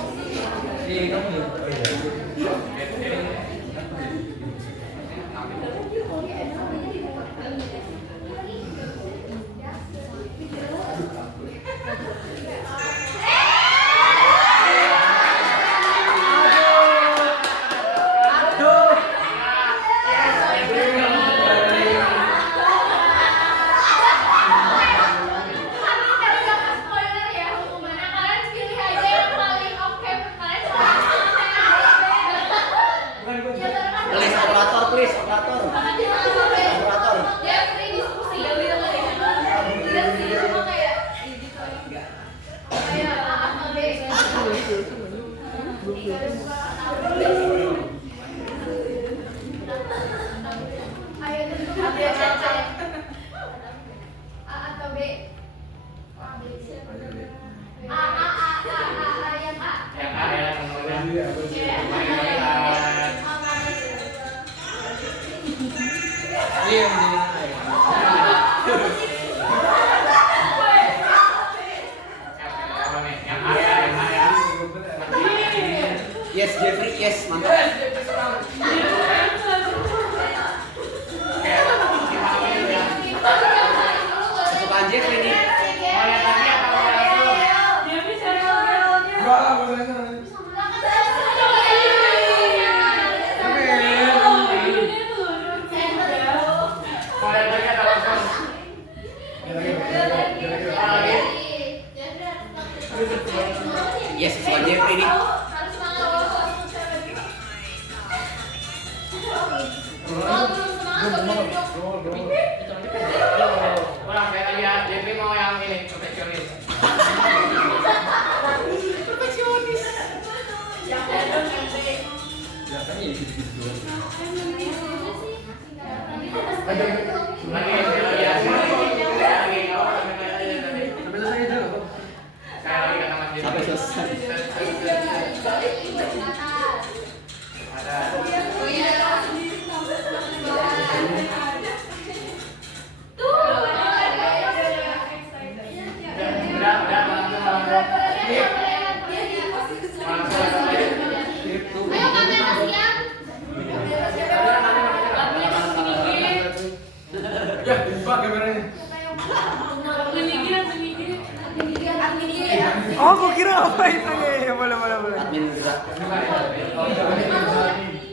Oh, aku kira apa itu ya? Boleh. Admin juga.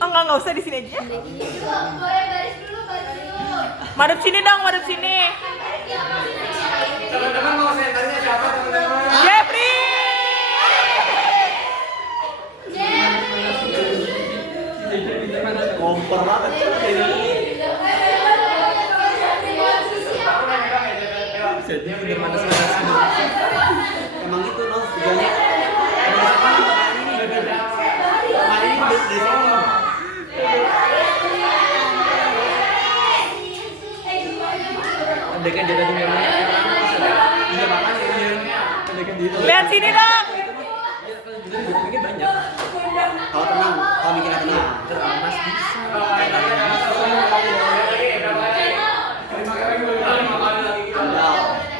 Enggak usah di sini aja. Boleh baris dulu. Madep sini dong, madep sini. Teman-teman mau senternya siapa teman-teman? Jeffrey. Kompor banget ini. Jadi bener manas-manas ini. Emang gitu noh tujuannya. Kemarin ini dari sini. Andekan dia tadi memang iya makanya andekan dia. Lihat sini dong. Mungkin banyak. Kalau tenang, kalau mikirnya tenang. Teramas bisa.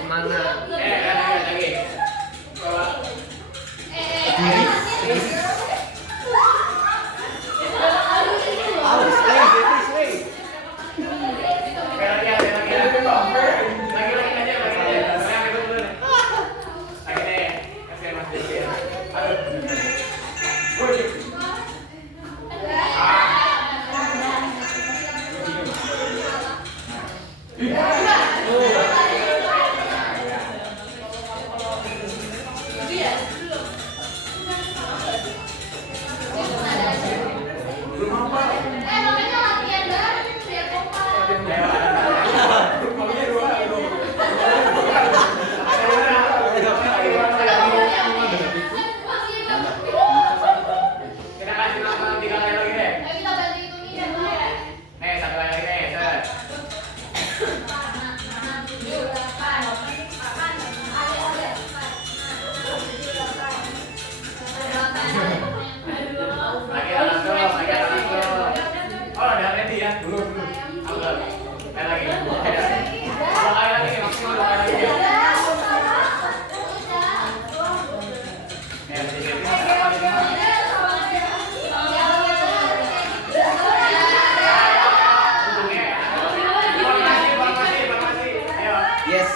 Mana? Awas, Jeffrey. Makanya latihan bareng biar kompak. Kita kasih nama 3 kali lagi deh. Ayo kita bantu hitungin ya. Nih, 1 kali lagi nih, set. Lagi langsung. Oh, udah ready ya? Belum. Ambil. Lagi. 2 kali lagi, maksimal 2 kali lagi. Ya, sedikit. Yes.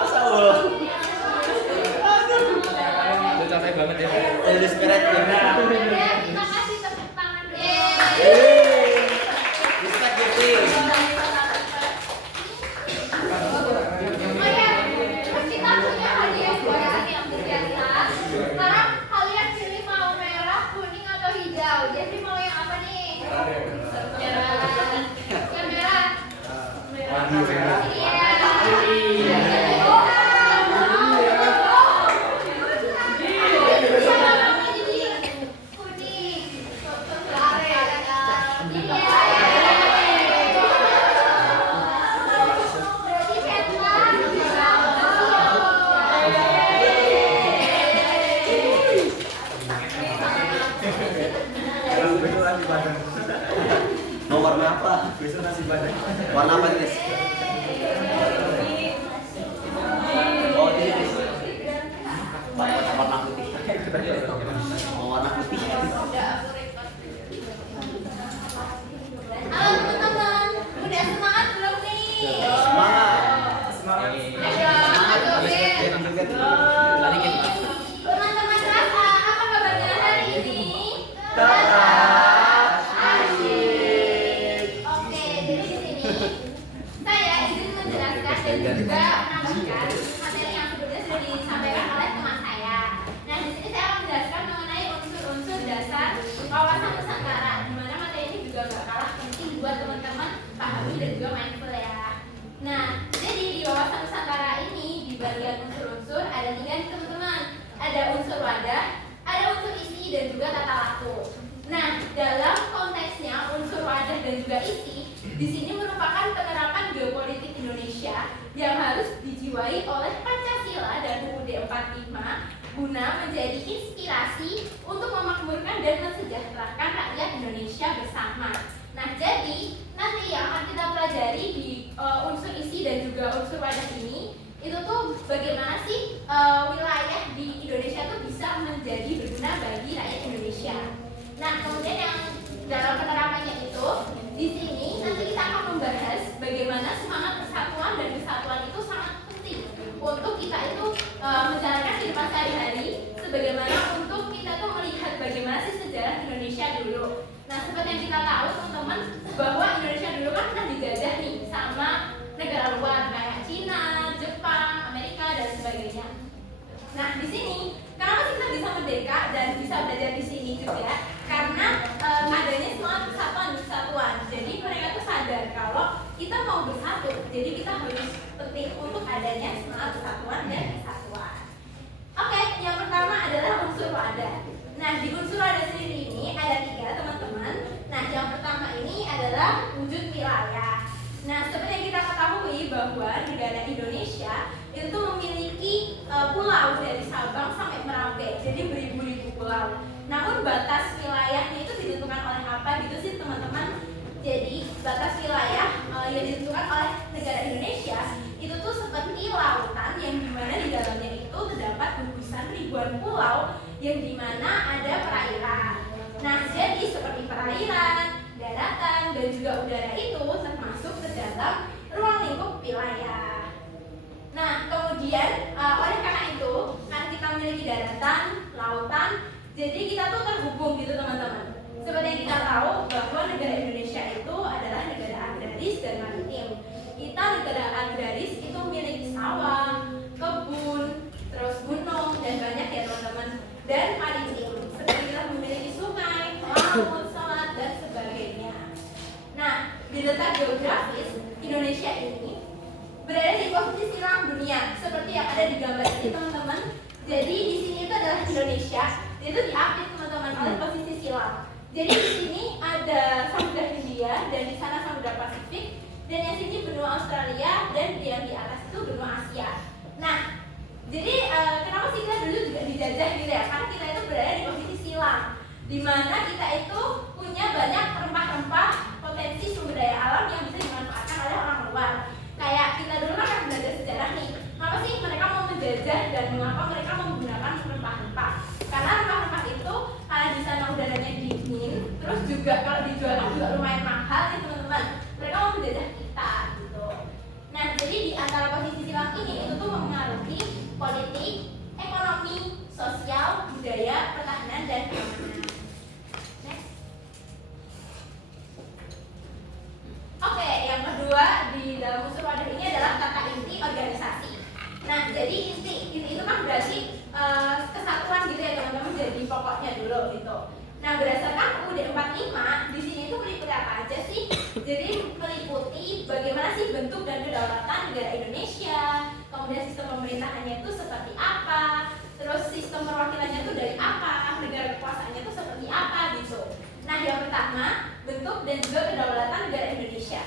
Masa ulang? Udah capek banget ya. Udah spirit ya. Kita kasih tepuk tangan. Respect Jeffrey. Terus kita punya hadiah buat yang berjasa. Sekarang kalian pilih mau merah, kuning atau hijau. Jadi mau yang apa nih? Merah. Yang merah. Mau warna apa? Warna apa, Tris? Oh, ini Tris. Warna putih. Mau warna putih. Halo teman-teman, udah semangat belum nih? Semangat. Ayo, Balikin, Pak. teman-teman Rasa, apa kabarnya hari ini? Oke, jadi di sini saya izin menjelaskan dan juga menambahkan materi yang sebelumnya sudah disampaikan oleh teman saya. Nah, di sini saya akan menjelaskan mengenai unsur-unsur dasar wawasan Nusantara, di mana materi ini juga gak kalah penting buat teman-teman pahami dan juga mindful ya. Nah, jadi di wawasan Nusantara ini di bagian unsur-unsur ada 3 nih teman-teman. Ada unsur wadah, ada unsur isi dan juga tata laku. Nah, dalam konteksnya unsur wadah dan juga isi di sini merupakan penerapan geopolitik Indonesia Indonesia yang harus dijiwai oleh Pancasila dan UUD 45 guna menjadi inspirasi untuk memakmurkan dan mensejahterakan rakyat Indonesia bersama. Nah, jadi nanti yang akan kita pelajari di unsur isi dan juga unsur wadah ini itu tuh bagaimana sih wilayah di Indonesia tuh bisa menjadi berguna bagi rakyat Indonesia. Nah, kemudian yang dalam penerapannya itu di sini nanti kita akan membahas bagaimana semangat persatuan dan kesatuan itu sangat penting untuk kita itu menjalankan kehidupan sehari-hari, sebagaimana untuk kita tuh melihat bagaimana sih sejarah Indonesia dulu. Nah, seperti yang kita tahu teman-teman bahwa Indonesia dulu kan pernah dijajah nih sama negara luar kayak Cina, Jepang, Amerika dan sebagainya. Nah, di sini kenapa sih kita bisa merdeka dan bisa belajar di sini juga? Karena adanya semangat persatuan dan kesatuan. Jadi mereka tuh sadar kalau kita mau bersatu, jadi kita harus penting untuk adanya semangat persatuan dan kesatuan. Oke, yang pertama adalah unsur wadah. Nah, di unsur wadah sendiri ini ada 3 teman-teman. Nah, yang pertama ini adalah wujud wilayah. Nah, seperti yang kita ketahui bahwa negara Indonesia itu memiliki pulau dari Sabang sampai Merauke, jadi beribu-ribu pulau. Namun batas wilayahnya itu ditentukan oleh apa gitu sih teman-teman? Jadi batas wilayah yang ditentukan oleh negara Indonesia itu tuh seperti lautan yang dimana di dalamnya itu terdapat gugusan ribuan pulau yang dimana ada perairan. Nah, jadi seperti perairan, daratan dan juga udara itu termasuk ke dalam ruang lingkup wilayah. Nah, kemudian oleh karena itu kan kita memiliki daratan, lautan, jadi kita tuh terhubung gitu teman-teman. Seperti yang kita tahu bahwa negara Indonesia itu adalah negara agraris dan maritim. Kita negara agraris itu memiliki sawah, kebun, terus gunung dan banyak ya teman-teman. Dan maritim seperti kita memiliki sungai, laut, selat dan sebagainya. Nah, di letak geografis Indonesia ini berada di posisi silang dunia seperti yang ada di gambar ini teman-teman. Jadi di sini itu adalah Indonesia, itu diapit teman-teman oleh posisi silang. Jadi di sini ada Samudra Hindia dan di sana Samudra Pasifik, dan yang sini benua Australia dan yang di atas itu benua Asia. Nah, jadi kenapa sih kita dulu juga dijajah gitu ya? Karena kita itu berada di posisi silang, di mana kita itu punya banyak rempah-rempah potensi sumber daya alam yang bisa dimanfaatkan oleh orang luar. Kayak kita dulu kan belajar sejarah nih, kenapa sih mereka mau menjajah dan mengapa mereka menggunakan rempah-rempah? Karena rempah-rempah itu karena di sana udaranya dingin, terus juga kalau dijual juga lumayan mahal nih teman-teman. Mereka mau menjajah kita gitu. Nah, jadi di antara posisi silang ini itu tuh mempengaruhi politik, ekonomi, sosial, budaya, pertahanan dan keamanan. Next. Oke, yang kedua di dalam unsur wadah ini adalah kata inti organisasi. Nah, jadi inti itu kan berarti kesatuan gitu ya teman-teman, jadi pokoknya dulu gitu. Nah, berdasarkan UUD 45 di sini itu meliputi apa aja sih? Jadi meliputi bagaimana sih bentuk dan kedaulatan negara Indonesia, kemudian sistem pemerintahannya itu seperti apa, terus sistem perwakilannya itu dari apa, negara kekuasaannya itu seperti apa gitu. Nah, yang pertama bentuk dan juga kedaulatan negara Indonesia.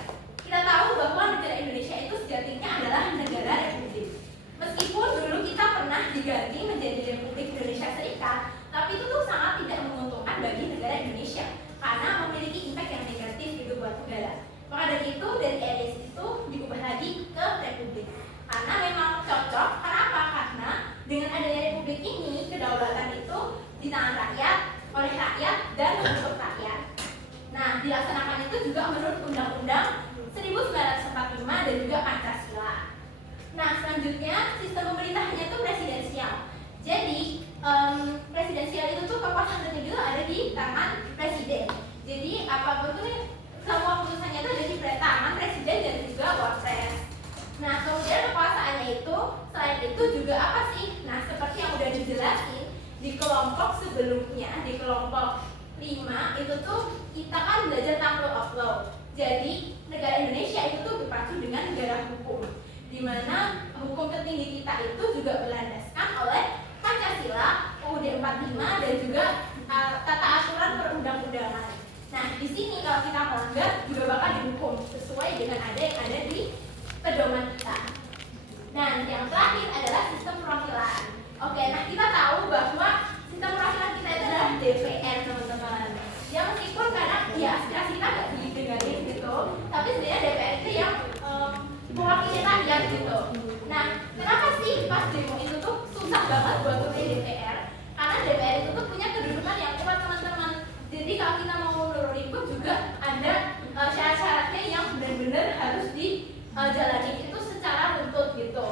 Kita tahu bahwa negara Indonesia itu sejatinya adalah negara republik. Meskipun dulu kita pernah diganti menjadi Republik Indonesia Serikat, tapi itu tuh sangat tidak menguntungkan bagi negara Indonesia karena memiliki impact yang negatif gitu buat negara. Maka dari itu dari RI itu diubah lagi ke Republik. Karena memang cocok. Kenapa? Karena dengan adanya Republik ini kedaulatan itu di tangan rakyat, oleh rakyat dan untuk rakyat. Nah, dilaksanakan itu juga menurut Undang-Undang 1945 dan juga Pancasila. Nah, selanjutnya sistem pemerintahannya itu presidensial. Jadi presidensial itu tuh kekuasaan tertinggi itu ada di tangan presiden. Jadi apapun tuh semua keputusannya itu ada di tangan presiden dan juga wapres. Nah, kemudian kekuasaannya itu selain itu juga apa sih? Nah, seperti yang udah dijelasin di kelompok sebelumnya, di kelompok 5 itu tuh kita kan belajar tentang rule of law. Jadi negara Indonesia itu tuh berpacu dengan negara hukum, di mana hukum tertinggi kita itu juga berlandaskan oleh Pancasila, UUD 45 dan juga tata aturan perundang-undangan. Nah, di sini kalau kita melanggar juga bakal dihukum sesuai dengan yang ada di pedoman kita. Nah, yang terakhir adalah sistem perwakilan. Oke, nah kita tahu bahwa sistem perwakilan kita itu adalah DPR, teman-teman. Ya meskipun kadang ya aspirasi kita nggak didengarin gitu, tapi sebenarnya DPR itu yang mewakili rakyat gitu. Nah, kenapa sih pas demo itu tuh susah banget buat pilih DPR? Karena DPR itu tuh punya kedudukan yang kuat, teman-teman. Jadi kalau kita mau nurunin pun juga ada syarat-syaratnya yang benar-benar harus dijalani itu secara runtut gitu.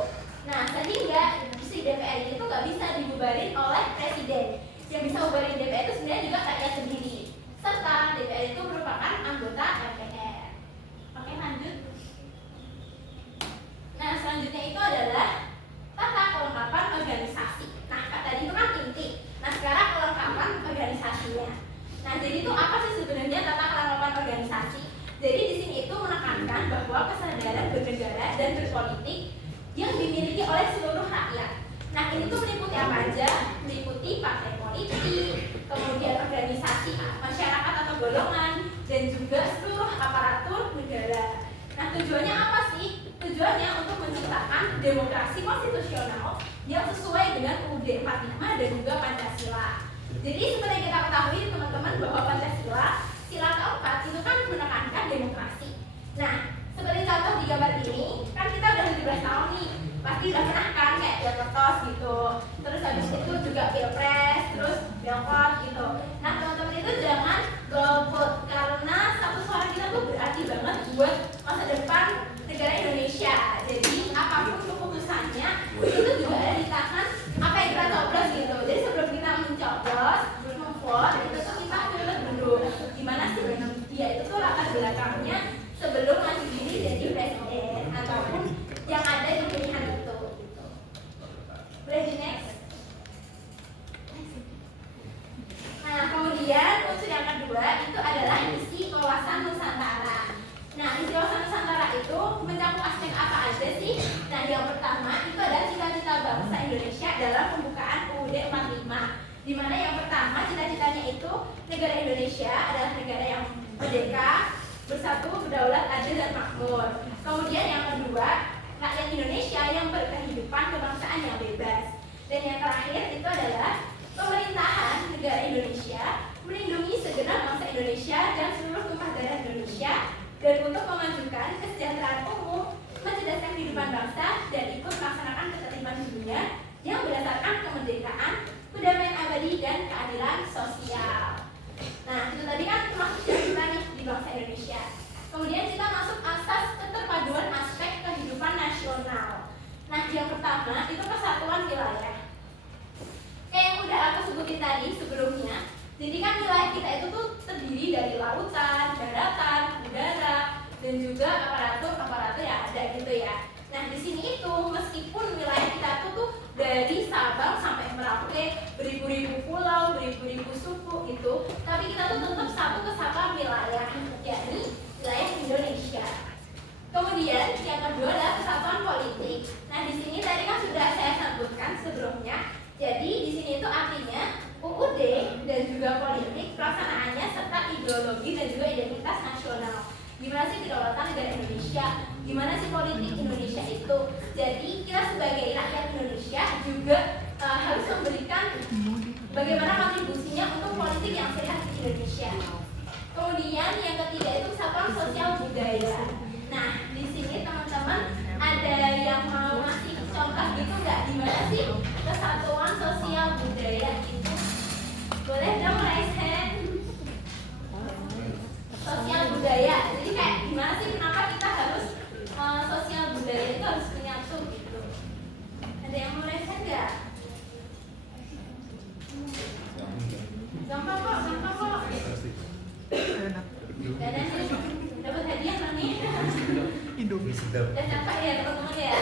Nah, sehingga si DPR itu nggak bisa dibubarin oleh presiden. Yang bisa bubarin DPR itu sebenarnya juga rakyat sendiri. Serta DPR itu merupakan anggota MPR. Oke, lanjut. Nah, selanjutnya itu adalah tata kelengkapan organisasi. Nah, tadi itu kan inti. Nah, sekarang kelengkapan organisasinya. Nah, jadi itu apa sih sebenarnya tata kelengkapan organisasi? Jadi di sini itu menekankan bahwa kesadaran bernegara dan berpolitik yang dimiliki oleh seluruh rakyat. Nah, ini tuh meliputi apa aja? Meliputi partai politik, kemudian organisasi masyarakat atau golongan, dan juga seluruh aparatur negara. Nah, tujuannya apa sih? Tujuannya untuk menciptakan demokrasi konstitusional yang sesuai dengan UUD 45 dan juga Pancasila. Jadi seperti kita ketahui teman-teman bahwa Pancasila sila keempat itu kan menekankan demokrasi. Nah, seperti contoh di gambar ini, kan kita udah 17 tahun nih, pasti udah pernah kan kayak pilpres gitu. Terus habis itu juga pilpres, terus pilkot gitu. Nah, teman-teman itu jangan golput karena satu suara kita tuh berarti banget buat masa depan negara Indonesia. Jadi apapun keputusannya itu juga ada di tangan apa yang kita coblos gitu. Jadi sebelum kita mencoblos, memvote, itu tuh kita lihat dulu gimana sih dia itu tuh latar belakangnya sebelum maju diri jadi presiden ataupun yang ada di pilihan itu. Gitu. Boleh di next. Nah, kemudian unsur yang kedua itu adalah isi wawasan Nusantara. Nah, isi wawasan Nusantara itu mencakup aspek apa aja sih? Nah, yang pertama itu adalah cita-cita bangsa Indonesia dalam pembukaan UUD 45. Di mana yang pertama cita-citanya itu negara Indonesia adalah negara yang merdeka, bersatu, berdaulat, adil dan makmur. Kemudian yang kedua, rakyat Indonesia yang berkehidupan kebangsaan yang bebas. Dan yang terakhir itu adalah pemerintahan negara Indonesia melindungi segenap bangsa Indonesia dan seluruh tumpah darah Indonesia dan untuk memajukan kesejahteraan umum, mencerdaskan kehidupan bangsa dan ikut melaksanakan ketertiban dunia yang berdasarkan kemerdekaan, kedamaian abadi dan keadilan sosial. Nah, itu tadi kan termasuk cita-cita nih di bangsa Indonesia. Kemudian kita masuk asas keterpaduan aspek kehidupan nasional. Nah, yang pertama itu kesatuan wilayah. Kayak yang udah aku sebutin tadi sebelumnya. Jadi kan wilayah kita itu tuh terdiri dari lautan, daratan, udara, dan juga aparatur yang ada gitu ya. Nah, di sini itu meskipun wilayah kita tuh dari Sabang sampai Merauke, beribu-ribu pulau, beribu-ribu suku gitu, tapi kita tuh tetap satu kesatuan wilayah, yakni wilayah Indonesia. Kemudian yang kedua adalah kesatuan politik. Nah, di sini tadi kan sudah saya sebutkan sebelumnya. Jadi di sini itu artinya UUD dan juga politik pelaksanaannya serta ideologi dan juga identitas nasional. Gimana sih kedaulatan negara Indonesia? Gimana sih politik Indonesia itu? Jadi kita sebagai rakyat Indonesia juga harus memberikan bagaimana kontribusinya untuk politik yang sehat di Indonesia. Kemudian yang ketiga itu kesatuan sosial budaya. Nah, di sini teman-teman ada yang mau ngasih contoh gitu nggak? Gimana sih kesatuan sosial budaya itu? Boleh dong raise hand. Sosial budaya. Jadi kayak gimana sih kenapa kita harus sosial budaya itu harus menyatu gitu? Ada yang mau raise hand nggak? Gampang kok. Dan nanti dapat hadiah nih. Indomie sedap. Dan capek ya teman-teman ya.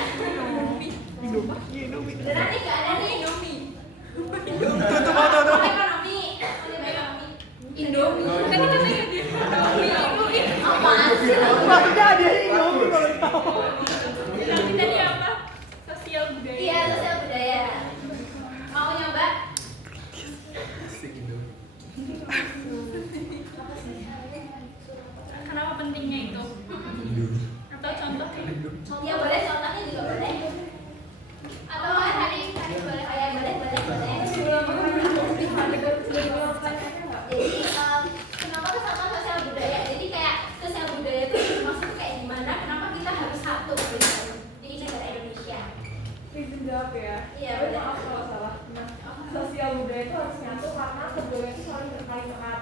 dijawab ya. Iya, Tapi benar. maaf kalau salah. Nah, sosial budaya itu harus nyatu karena keduanya itu saling berkaitan erat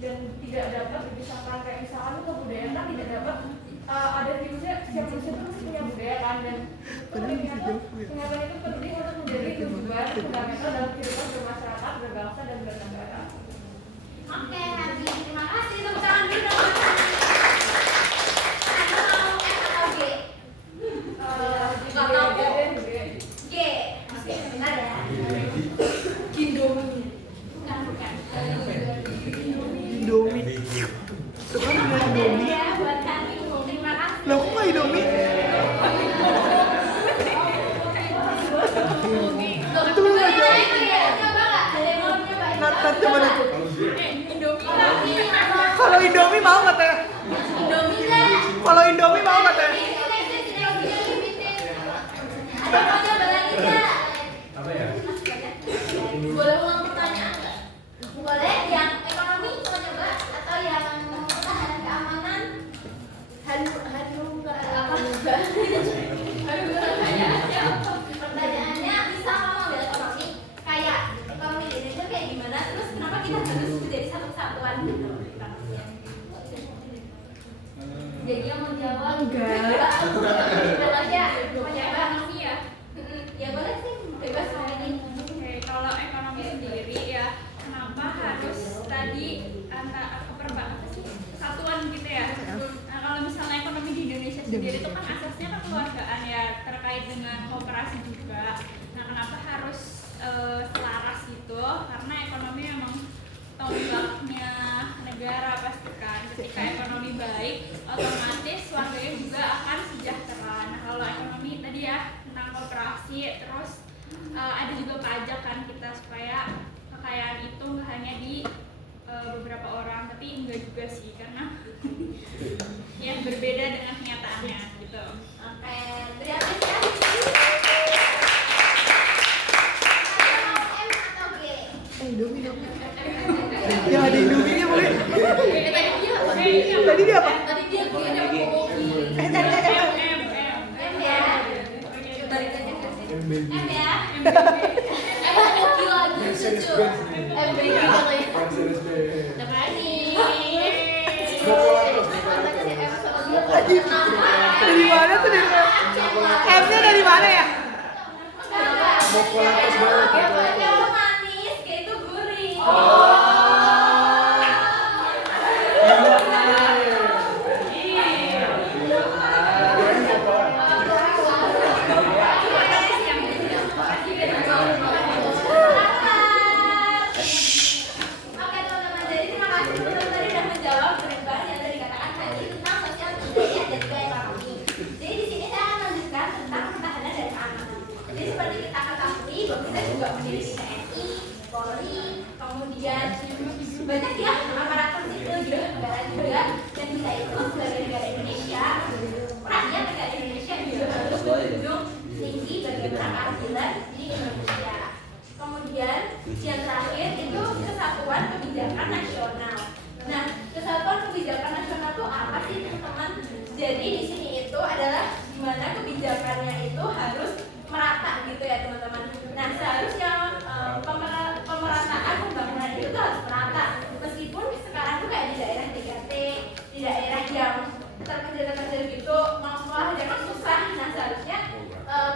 dan tidak dapat dipisahkan. Kayak misalkan kebudayaan kan tidak dapat ada di manusia, setiap manusia itu pasti punya budaya kan, dan ingatan itu penting untuk menjadi tujuan fundamental dalam kehidupan bermasyarakat, berbangsa dan bernegara. Oke, Nabi, terima kasih. Tepuk tangan dulu dong. Ada mau F atau G? Nggak tahu. G. Oke, benar ya. Indomie. Bukan. Indomie. Itu kan bilang Indomie. Ya, buat kami. Terima kasih. Lah kok nggak Indomie? Itu belum Coba aja. itu dia, coba nggak? Ada yang mau coba? Nat coba Nat. Tapi Kalau Indomie mau nggak teh? Indomie deh. Kalau Indomie mau nggak teh? Ada yang mau coba lagi nggak? Apa ya? Boleh ulang pertanyaan nggak? Boleh yang ekonomi mau coba atau yang pertahanan keamanan? Haduh nggak apa juga. Pertanyaannya bisa ngomong dari ekonomi kayak ekonomi di Indonesia kayak gimana? Terus kenapa kita harus menjadi satu kesatuan gitu? Jadi yang mau jawab Enggak. Boleh ya? Mau coba? ekonomi ya. Ya boleh sih, bebas mau ini. Oke, kalau ekonomi sendiri ya, kenapa harus tadi antara kesatuan gitu ya? Nah, kalau misalnya ekonomi di Indonesia sendiri itu kan asasnya kan kekeluargaan ya, terkait dengan kooperasi juga. Nah, kenapa harus selaras gitu? Karena ekonomi memang tonggaknya negara pasti kan. Ketika ekonomi baik, otomatis warganya juga akan sejahtera. Nah, kalau ekonomi tadi ya tentang kooperasi, terus ada juga pajak kan kita supaya kekayaan itu nggak hanya di beberapa orang, tapi enggak juga sih karena ya berbeda dengan kenyataannya gitu. Oke, beri apresiasi. Ada mau M atau G? Indomie. Ya ada Indominya boleh. Tadi dia apa? Tadi dia G, ada Bobogi. M ya. Balik aja ke sini. M ya. M Bobogi lagi setuju. MBG katanya. Udah berani. Ajib. Dari mana tuh dari mana? M-nya dari mana ya? Mokolatos banget. Dia manis, kayak itu gurih. Oke teman-teman, jadi terima kasih teman-teman tadi sudah menjawab dengan yang tadi dikatakan tadi tentang sosial budaya dan juga ekonomi. Jadi di sini saya akan lanjutkan tentang pertahanan dan keamanan. Jadi seperti kita ketahui bahwa kita juga memiliki TNI, Polri, kemudian banyak ya aparatur sipil juga negara juga, dan kita itu sebagai negara Indonesia, rakyat negara Indonesia juga harus menjunjung tinggi bagaimana keadilan di Indonesia. Kemudian yang terakhir itu kesatuan kebijakan nasional. Nah, kesatuan kebijakan nasional itu apa sih teman-teman? Jadi di sini itu adalah gimana kebijakannya itu harus merata gitu ya teman-teman. Nah, seharusnya pemerataan pembangunan itu harus merata. Meskipun sekarang tuh kayak di daerah 3T, di daerah yang terpencil gitu, mengajarkan susah. Nah, seharusnya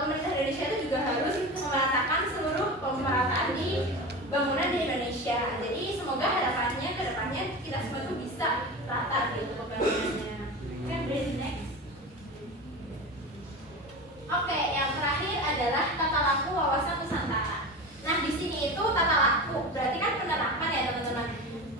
pemerintah Indonesia itu juga harus memeratakan seluruh pemerataan di bangunan di Indonesia. Jadi semoga harapannya ke depannya kita semua itu bisa rata gitu pembangunannya. Oke, next. Oke, yang terakhir adalah tata laku wawasan Nusantara. Nah, di sini itu tata laku berarti kan penerapan ya teman-teman.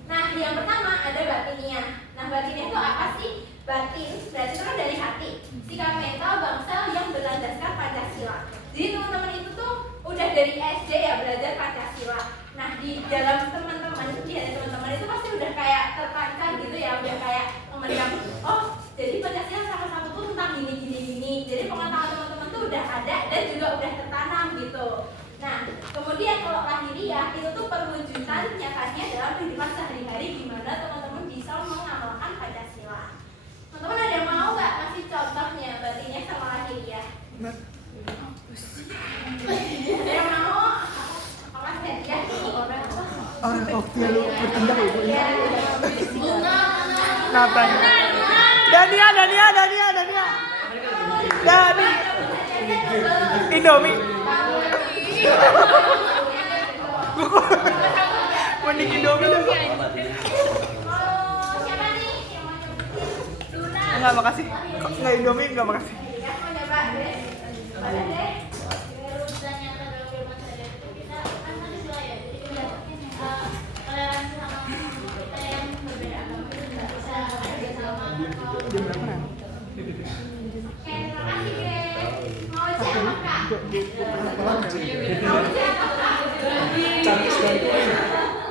Nah, yang pertama ada batinnya. Nah, batinnya itu apa sih? Batin berarti itu kan dari hati. Sikap mental bangsa yang berlandaskan Pancasila. Jadi teman-teman itu tuh udah dari SD ya belajar Pancasila. Nah, di dalam teman-teman itu, di hati teman-teman itu pasti udah kayak terpancar gitu ya, udah kayak memendam. Oh, jadi Pancasila salah satu tuh tentang gini. Jadi pengetahuan teman-teman tuh udah ada dan juga udah tertanam gitu. Nah, kemudian kalau lahiriah itu tuh perwujudan nyatanya dalam kehidupan sehari-hari gimana teman-teman bisa mengamalkan Pancasila. Teman-teman ada yang mau nggak kasih contohnya batinnya sama lahiriah? Yang mau apa hadiah nih? Orang waktu lu bertindak ibu ya. Bunga. Kenapa? Dania. Dani. Indomie. Mending Indomie dong. Siapa nih yang mau coba? Enggak makasih. Kok enggak Indomie enggak makasih. Mau coba deh. Boleh deh. Jam berapa kan? Terima kasih, Grace. Mau siapa, Kak?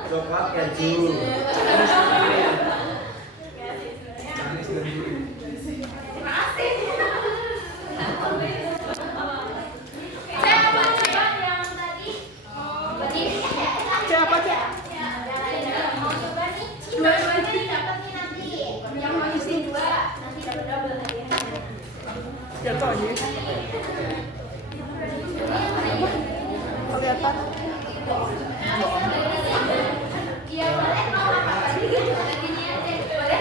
Coklat keju. Terima kasih. Saya mau coba yang tadi. Berdiri ya? Siapa, Cek? Mau coba nih? Dua-duanya didapat nih nanti. Yang mau isi 2 nanti dapat double hadiahnya. Jatuh aja. Kelihatan. Iya boleh mau apa tadi? Gini aja. Boleh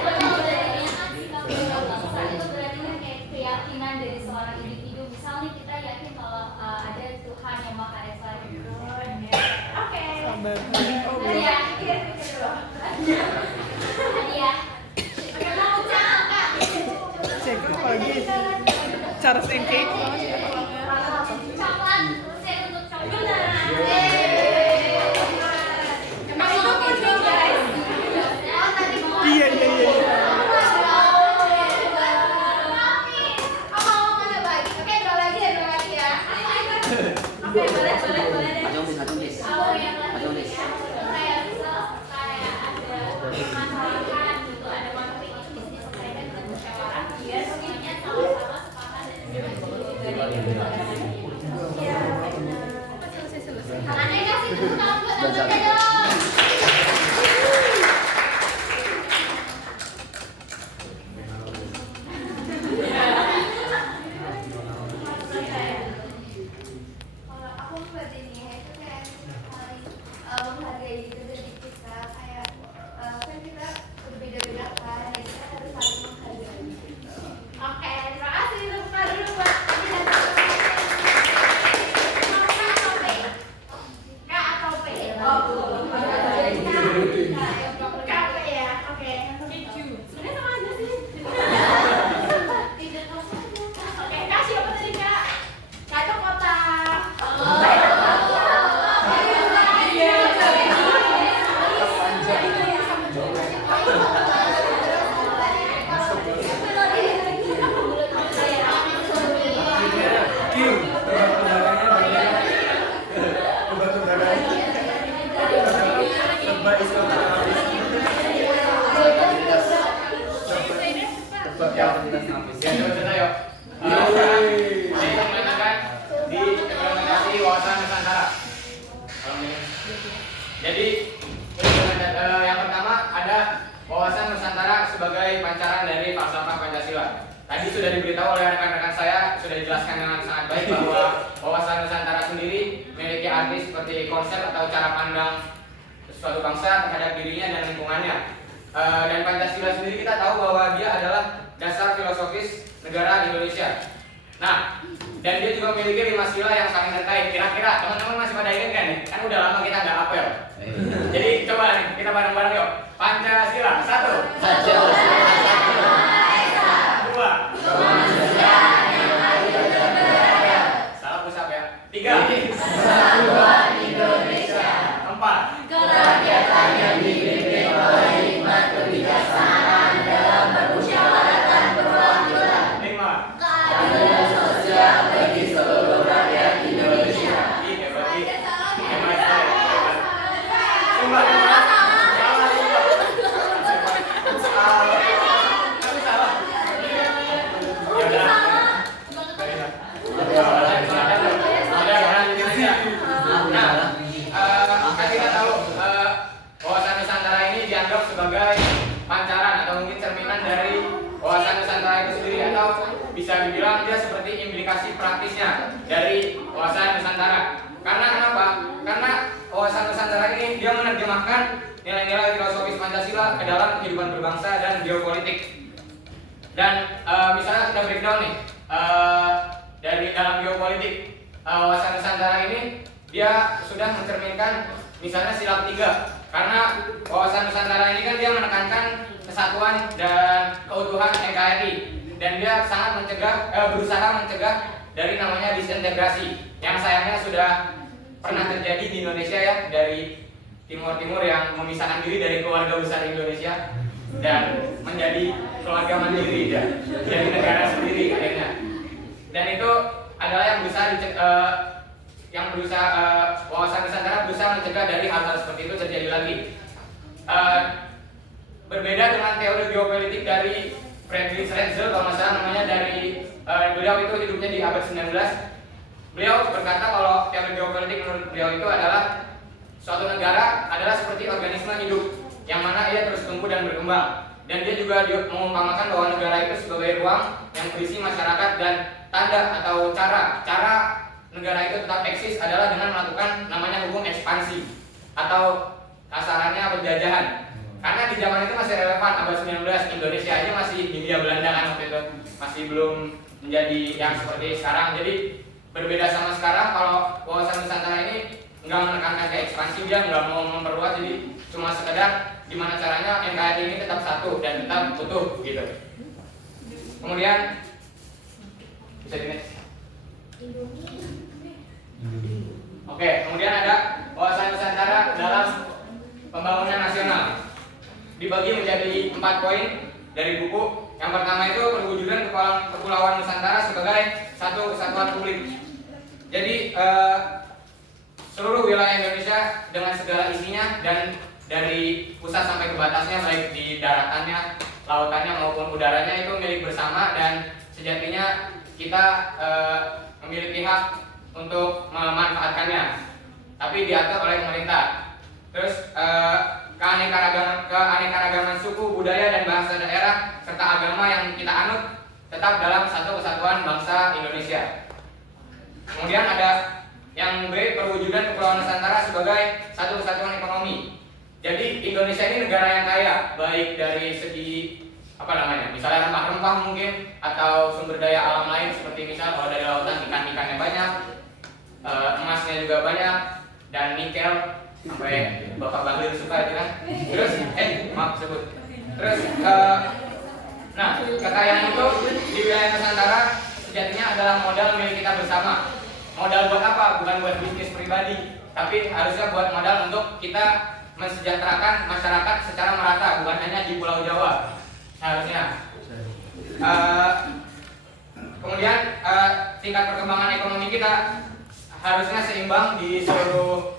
Itu berarti kan kayak keyakinan dari seorang individu. Misal nih kita yakin kalau ada Tuhan yang Maha Esa. Oke. Sabar. Hadiah. Hadiah. Oke, mau ucap Kak. Cek apalagi Charles and Kate. Coklat. Saya untuk coklat. Emang itu kunci guys. Oh tadi mau. Iya. Oke, boleh deh. Majonis. Kayak misal kayak ada permasalahan gitu, ada konflik itu bisa diselesaikan dengan musyawarah biar semuanya sama-sama sepakat dan Tangannya kasih tepuk tangan buat anggota dong. Kalau aku buat ini ya, itu kayak paling menghargai gitu dari kita kayak kan kita berbeda-beda kan, jadi kita harus saling menghargai. Oke, terima kasih. Tepuk tangan dulu buat Kak atau P? Oh, Kak P ya. Oke. Sebenarnya sama aja sih. Oke, Kak siapa tadi Kak? Kak itu kotak. Ya, coba yuk. Diimplementasikan di implementasi wawasan Nusantara. Jadi yang pertama ada wawasan Nusantara sebagai pancaran dari falsafah Pancasila. Tadi sudah diberitahu oleh rekan-rekan saya, sudah dijelaskan dengan sangat baik bahwa wawasan Nusantara sendiri memiliki arti seperti konsep atau cara pandang suatu bangsa terhadap dirinya dan lingkungannya. Dan Pancasila sendiri kita tahu bahwa dia adalah dasar filosofis negara Indonesia. Nah, dan dia juga memiliki 5 sila yang saling terkait. Kira-kira teman-teman masih pada ingat kan? Kan udah lama kita nggak apel. Jadi coba nih, kita bareng-bareng yuk. Pancasila 1. Dua. Salah pusat ya. 3. Persatuan Indonesia. 4. Kerakyatan yang dipimpin oleh hikmat kebijaksanaan dalam permusyawaratan perwakilan. 5. Keadilan sosial bagi seluruh rakyat Indonesia. dari wawasan Nusantara. Karena kenapa? Karena wawasan Nusantara ini dia menerjemahkan nilai-nilai filosofis Pancasila ke dalam kehidupan berbangsa dan geopolitik. Dan misalnya kita breakdown nih dari dalam geopolitik, wawasan Nusantara ini dia sudah mencerminkan misalnya sila ketiga. Karena wawasan Nusantara ini kan dia menekankan kesatuan dan keutuhan NKRI, dan dia sangat berusaha mencegah dari namanya disintegrasi yang sayangnya sudah pernah terjadi di Indonesia ya, dari Timur yang memisahkan diri dari keluarga besar Indonesia dan menjadi keluarga mandiri ya, jadi negara sendiri akhirnya. Dan itu adalah yang berusaha wawasan Nusantara berusaha mencegah dari hal-hal seperti itu terjadi lagi. Berbeda dengan teori geopolitik dari Friedrich Ratzel, kalau nggak salah namanya, dari beliau itu hidupnya di abad 19. Beliau berkata kalau teori geopolitik menurut beliau itu adalah suatu negara adalah seperti organisme hidup yang mana ia terus tumbuh dan berkembang. Dan dia juga mengumpamakan bahwa negara itu sebagai ruang yang berisi masyarakat, dan tanda atau cara negara itu tetap eksis adalah dengan melakukan namanya hukum ekspansi atau kasarannya penjajahan. Karena di zaman itu masih relevan, abad 19 Indonesia aja masih Hindia Belanda kan waktu itu, masih belum menjadi yang seperti sekarang. Jadi berbeda sama sekarang, kalau wawasan Nusantara ini nggak menekankan ke ekspansi, dia nggak mau memperluas, jadi cuma sekedar gimana caranya NKRI ini tetap satu dan tetap utuh gitu. Kemudian bisa di next. Oke, kemudian ada wawasan Nusantara dalam pembangunan nasional. Dibagi menjadi 4 poin dari buku. Yang pertama itu perwujudan Kepulauan Nusantara sebagai satu kesatuan publik. Jadi seluruh wilayah Indonesia dengan segala isinya dan dari pusat sampai ke batasnya, baik di daratannya, lautannya maupun udaranya, itu milik bersama dan sejatinya kita memiliki hak untuk memanfaatkannya, tapi diatur oleh pemerintah. Terus keanekaragaman suku, budaya, dan bahasa daerah serta agama yang kita anut tetap dalam satu kesatuan bangsa Indonesia. Kemudian ada yang B, perwujudan Kepulauan Nusantara sebagai satu kesatuan ekonomi. Jadi Indonesia ini negara yang kaya, baik dari segi misalnya rempah-rempah mungkin, atau sumber daya alam lain seperti misal kalau dari lautan ikan-ikannya banyak, emasnya juga banyak, dan nikel sampai Bapak Bahlil suka itu kan. Terus maaf sebut. Terus kekayaan itu di wilayah Nusantara sejatinya adalah modal milik kita bersama. Modal buat apa? Bukan buat bisnis pribadi, tapi harusnya buat modal untuk kita mensejahterakan masyarakat secara merata, bukan hanya di Pulau Jawa seharusnya. Kemudian tingkat perkembangan ekonomi kita harusnya seimbang di seluruh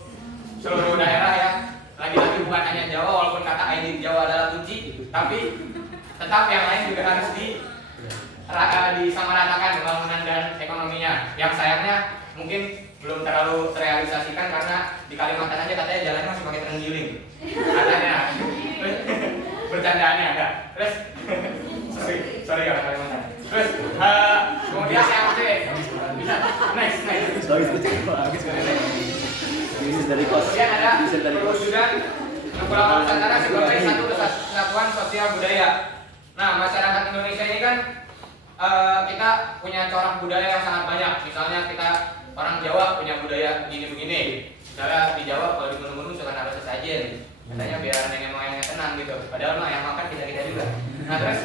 daerah ya. Lagi-lagi bukan hanya Jawa, walaupun kata ID Jawa adalah kunci, tapi tetap yang lain juga harus disamaratakan pembangunan dan ekonominya. Yang sayangnya mungkin belum terlalu terrealisasikan karena di Kalimantan aja katanya jalannya masih pakai terenggiling katanya. Bercandaannya ada. Terus sorry kalau Kalimantan. Terus kemudian yang C, bisa next. Kemudian ada perwujudan Kepulauan Nusantara sebagai satu kesatuan sosial budaya. Nah, masyarakat Indonesia ini kan kita punya corak budaya yang sangat banyak. Misalnya kita orang Jawa punya budaya begini-begini. Misalnya di Jawa kalau di gunung-gunung suka naruh sesajen, katanya biar nenek moyangnya tenang gitu. Padahal mah yang makan kita juga. Nah terus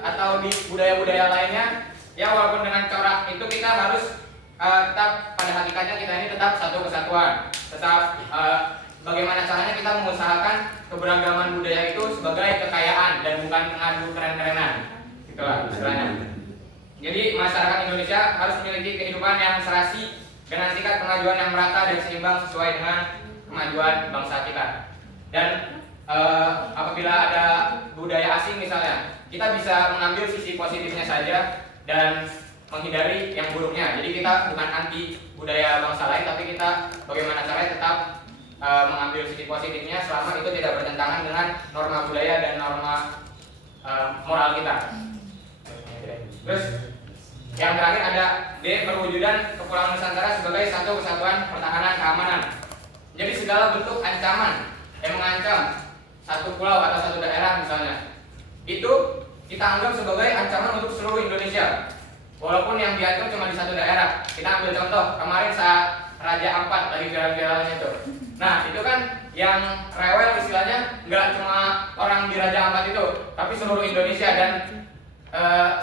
atau di budaya-budaya lainnya, ya walaupun dengan corak itu kita harus tetap pada hakikatnya kita ini tetap satu kesatuan. Tetap bagaimana caranya kita mengusahakan keberagaman budaya itu sebagai kekayaan dan bukan pengadu keren-kerenan. Itulah istilahnya. Jadi masyarakat Indonesia harus memiliki kehidupan yang serasi dengan tingkat kemajuan yang merata dan seimbang sesuai dengan kemajuan bangsa kita. Dan apabila ada budaya asing misalnya, kita bisa mengambil sisi positifnya saja dan menghindari yang buruknya. Jadi kita bukan anti budaya bangsa lain, tapi kita bagaimana caranya tetap mengambil sisi positifnya selama itu tidak bertentangan dengan norma budaya dan norma moral kita. Terus Yang terakhir ada D. Perwujudan Kepulauan Nusantara sebagai satu kesatuan pertahanan keamanan. Jadi segala bentuk ancaman yang mengancam satu pulau atau satu daerah misalnya, itu kita anggap sebagai ancaman untuk seluruh Indonesia. Walaupun yang diancam cuma di satu daerah. Kita ambil contoh kemarin saat Raja Ampat lagi viral-viralnya itu. Nah itu kan yang rewel istilahnya nggak cuma orang di Raja Ampat itu, tapi seluruh Indonesia. Dan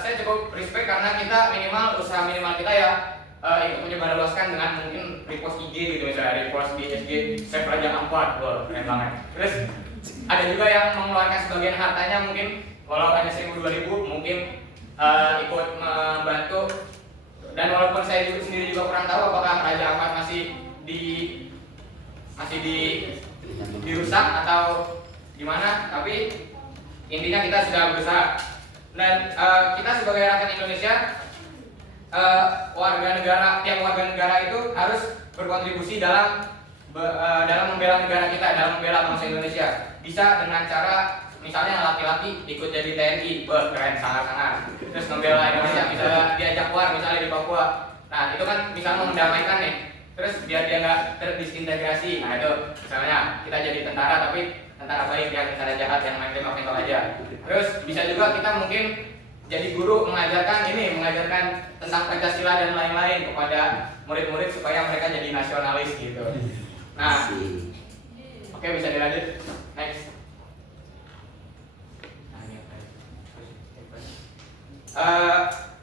saya cukup respect karena kita usaha minimal kita ya ikut menyebarluaskan dengan mungkin repost IG gitu, misalnya repost di SG Save Raja Ampat, wah keren banget. Terus ada juga yang mengeluarkan sebagian hartanya, mungkin walau hanya 1.000-2.000 mungkin ikut membantu. Dan walaupun saya sendiri juga kurang tahu apakah Raja Ampat masih dirusak atau gimana, tapi intinya kita sudah berusaha. Dan kita sebagai rakyat Indonesia, tiap warga negara itu harus berkontribusi dalam membela negara kita, dalam membela bangsa Indonesia. Bisa dengan cara misalnya laki-laki ikut jadi TNI, keren sangat-sangat. Terus membela Indonesia, bisa diajak war misalnya di Papua. Nah itu kan bisa mendamaikan nih. Terus biar dia nggak terdisintegrasi. Nah itu misalnya kita jadi tentara, tapi tentara baik ya, tentara jahat yang main tembak aja. Terus bisa juga kita mungkin jadi guru mengajarkan tentang Pancasila dan lain-lain kepada murid-murid supaya mereka jadi nasionalis gitu. Nah, oke, bisa dilanjut. Next.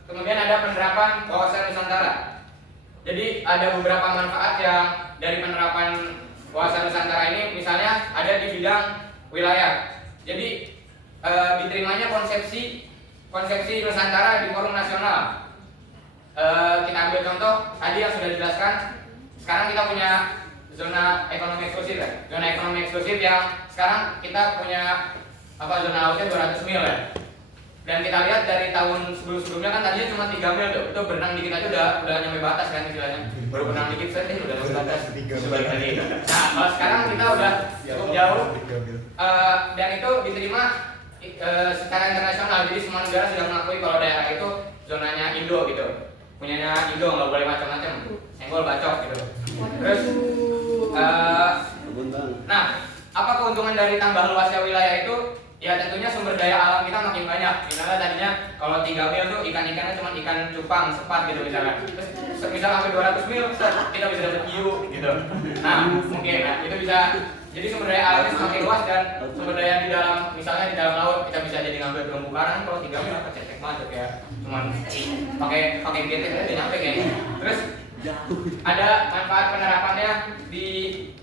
Kemudian ada penerapan wawasan Nusantara. Jadi ada beberapa manfaat yang dari penerapan wawasan Nusantara ini, misalnya ada di bidang wilayah. Jadi diterimanya konsepsi Nusantara di forum nasional. Kita ambil contoh tadi yang sudah dijelaskan. Sekarang kita punya zona ekonomi eksklusif ya. Zona ekonomi eksklusif yang sekarang kita punya zona lautnya 200 mil ya. Dan kita lihat dari tahun sebelumnya kan tadinya cuma 3 mil tuh. Itu berenang dikit aja udah nyampe batas kan istilahnya. Baru berenang dikit saja udah nyampe batas. Sebalik lagi. Nah, kalau sekarang kita udah cukup jauh. Dan itu diterima secara internasional. Jadi semua negara sudah mengakui kalau daerah itu zonanya Indo gitu. Punyanya Indo, nggak boleh macam-macam. Senggol bacok gitu. Terus nah, apa keuntungan dari tambah luasnya wilayah itu? Ya tentunya sumber daya alam kita makin banyak. Misalnya tadinya kalau 3 mil tuh ikan-ikannya cuma ikan cupang, sepat gitu misalnya. Terus misalnya sampai 200 mil kita bisa dapat hiu gitu. Nah mungkin itu bisa. Jadi sumber daya alamnya semakin luas dan sumber daya di dalam, misalnya di dalam laut kita bisa jadi ngambil terumbu karang. Kalau 3 mil apa cetek banget ya. Cuman pakai GT aja nyampe kayaknya. Terus ada manfaat penerapannya di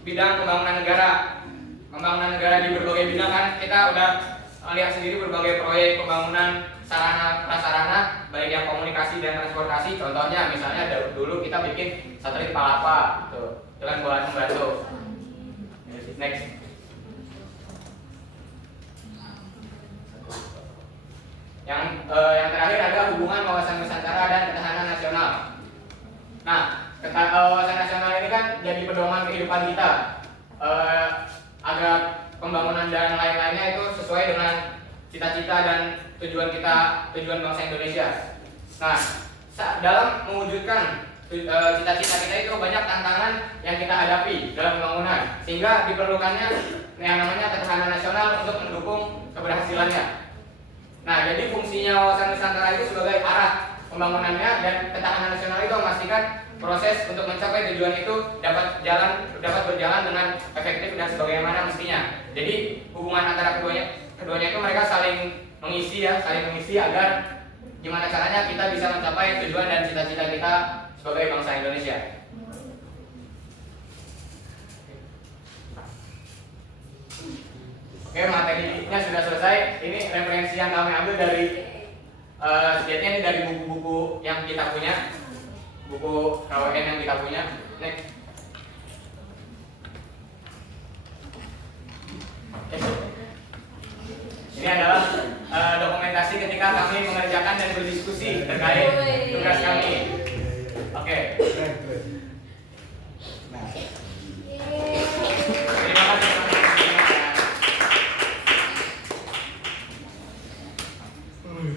bidang pembangunan negara. Pembangunan negara di berbagai bidang kan kita udah lihat sendiri berbagai proyek pembangunan sarana prasarana baik yang komunikasi dan transportasi. Contohnya misalnya dulu kita bikin satelit Palapa gitu. Itu kan buat membantu. Next. Yang terakhir ada hubungan wawasan Nusantara dan ketahanan nasional. Nah, wawasan nasional ini kan jadi pedoman kehidupan kita. Agar pembangunan dan lain-lainnya itu sesuai dengan cita-cita dan tujuan bangsa Indonesia. Nah, dalam mewujudkan cita-cita kita itu banyak tantangan yang kita hadapi dalam pembangunan, sehingga diperlukannya yang namanya ketahanan nasional untuk mendukung keberhasilannya. Nah, jadi fungsinya wawasan Nusantara itu sebagai arah pembangunannya, dan ketahanan nasional itu memastikan proses untuk mencapai tujuan itu dapat berjalan dengan efektif dan sebagaimana mestinya. Jadi hubungan antara keduanya itu mereka saling mengisi agar gimana caranya kita bisa mencapai tujuan dan cita-cita kita sebagai bangsa Indonesia. Oke, materinya sudah selesai. Ini referensi yang kami ambil dari setidaknya ini dari buku-buku yang kita punya. Buku KWN yang kita punya. Next. Ini adalah dokumentasi ketika kami mengerjakan dan berdiskusi terkait tugas kami. Oke. Terima kasih.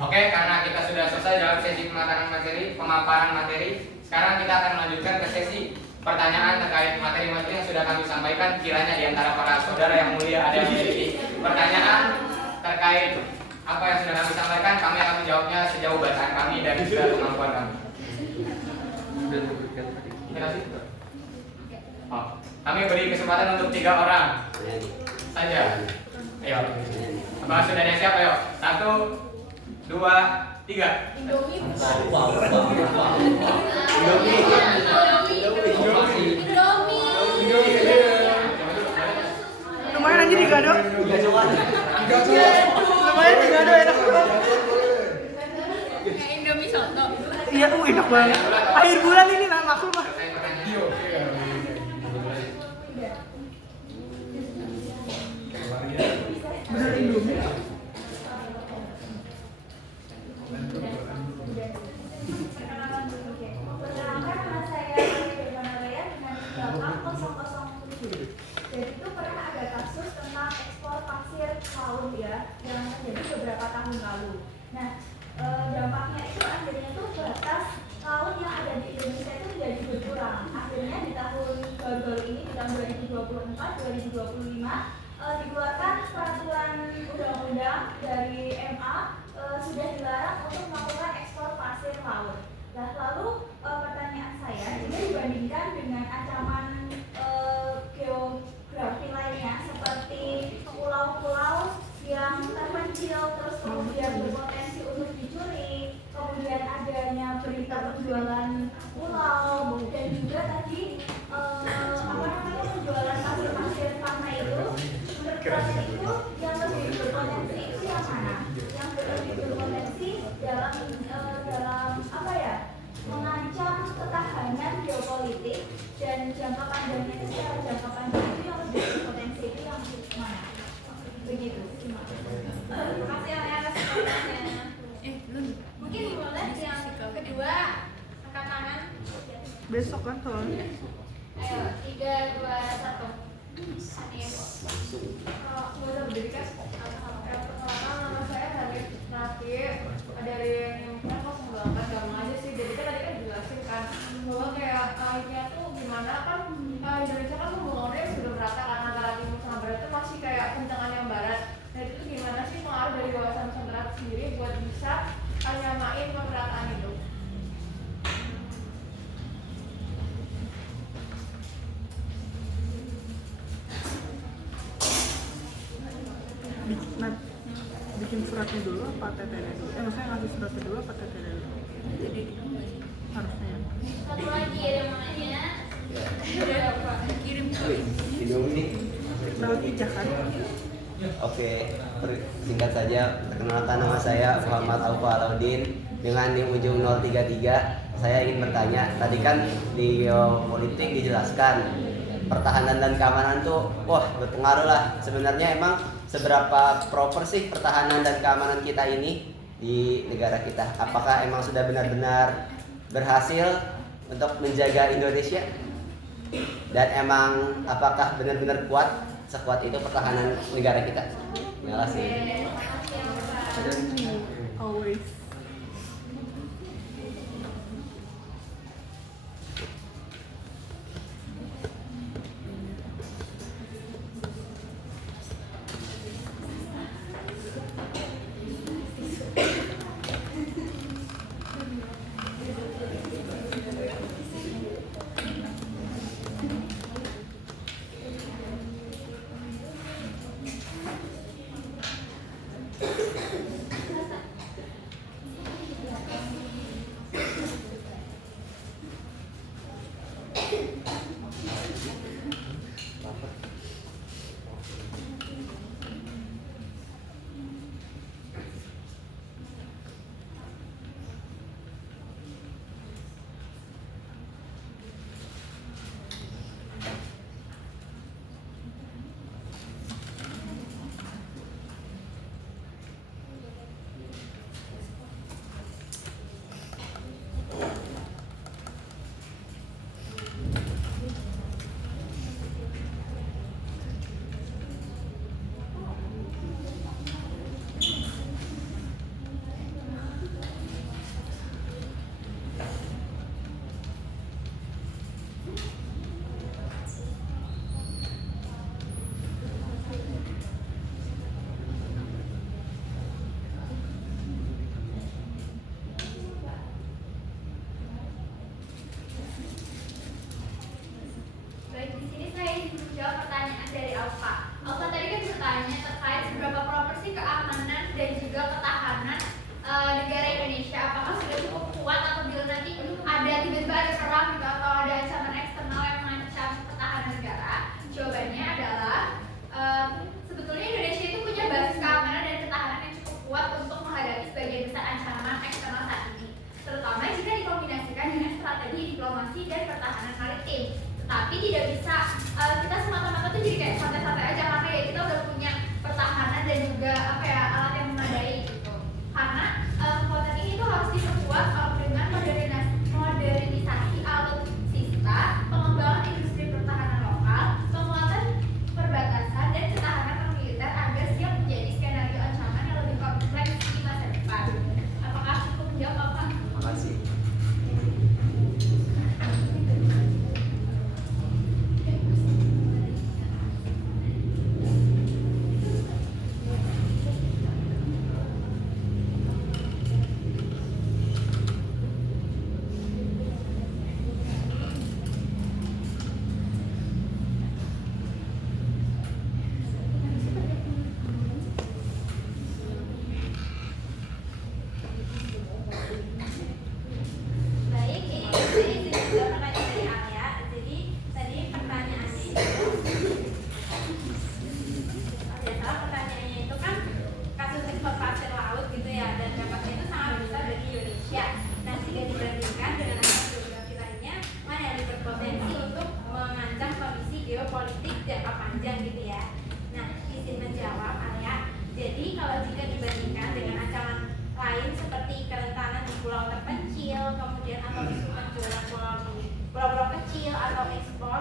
Oke, karena kita sudah selesai dalam sesi pemaparan materi. pertanyaan terkait materi-materi yang sudah kami sampaikan. Kiranya di antara para saudara yang mulia ada yang memiliki pertanyaan terkait apa yang sudah kami sampaikan, kami akan menjawabnya sejauh bacaan kami dan juga kemampuan kami. Oh, kami beri kesempatan untuk 3 orang saja. Ayo, apa sudah ada siap? Ayo, 1, 2, 3. Indomie. Lumayan aja digado. Lumayan digado enak banget. Indomie soto. Iya, enak banget. Akhir bulan ini lah maklum lah. Bener Indomie. Perkenalkan, nama saya Firmanalaya dengan belakang 007. Jadi itu pernah ada kasus tentang ekspor pasir laut ya, yang terjadi beberapa tahun lalu. Nah, dampaknya itu akhirnya tuh batas laut yang ada di Indonesia itu menjadi berkurang. Akhirnya di tahun baru-baru ini, di tahun 2024-2025, dikeluarkan peraturan undang-undang dari MA sudah dilarang untuk melakukan ekspor pasir laut. Nah, lalu pertanyaan saya, jika dibandingkan dengan ancaman geografi lainnya seperti pulau-pulau yang terpencil terus kemudian berpotensi untuk dicuri, kemudian adanya berita penjualan pulau, dan juga tadi penjualan pasir-pasir pantai itu, menurut kalian itu yang lebih berpotensi itu yang mana? Yang lebih berpotensi dalam apa ya? Mengancam ketahanan geopolitik, dan jangka panjangnya itu secara jangka panjang itu yang lebih berpotensi itu yang mana? Begitu. Terima Makasih atas pertanyaannya. Mungkin boleh yang kedua angkat tangan. Besok kan soalnya. Ayo, 3, 2, 1. Anies. Nggak usah berdiri kan? Perkenalkan, nama saya Hanif Nafi dari Nimkan 08. Gampang aja sih. Jadi kan tadi kan dijelasin kan bahwa kayak lainnya tuh gimana kan Indonesia kan hubungannya sudah merata kan antara timur sama barat itu masih kayak kencengan yang barat. Nah itu gimana sih pengaruh dari kawasan Nusantara sendiri buat bisa nyamain pemerataan itu? Bikin suratnya dulu apa TTD dulu? Maksudnya ngasih suratnya dulu apa TTD dulu? Jadi harusnya. Satu lagi namanya. Kirim ke Indomie. Lewat ijah kan? Oke, singkat saja, perkenalkan nama saya Muhammad Alfa Alaudin dengan NIM ujung 033. Saya ingin bertanya, tadi kan di politik dijelaskan pertahanan dan keamanan tuh berpengaruh lah. Sebenarnya emang seberapa proper sih pertahanan dan keamanan kita ini di negara kita? Apakah emang sudah benar-benar berhasil untuk menjaga Indonesia? Dan emang apakah benar-benar kuat, sekuat itu pertahanan negara kita? Terima kasih. Always. penting. Tetapi tidak bisa kita semata-mata tuh jadi kayak santai-santai aja karena ya kita udah punya pertahanan dan juga apa ya alat yang memadai gitu. Karena kekuatan ini tuh harus diperkuat dengan modernisasi alutsista, pengembangan industri pertahanan lokal, penguatan perbatasan dan ketahanan militer agar siap menjadi skenario ancaman yang lebih kompleks di masa depan. Apakah cukup menjawab Pak? Makasih. Baik, ini juga pertanyaan dari Alia. Jadi tadi pertanyaannya itu pertanyaannya itu kan kasus ekspor pasir laut gitu ya, dan dampaknya itu sangat besar bagi Indonesia. Nah, jika dibandingkan dengan geografi lainnya, mana yang berpotensi untuk mengancam kondisi geopolitik jangka panjang gitu ya. Nah, izin menjawab Alia. Jadi kalau jika dibandingkan dengan ancaman lain seperti kerentanan di pulau terpencil, kemudian atau isu penjualan pulau-pulau kecil atau ekspor,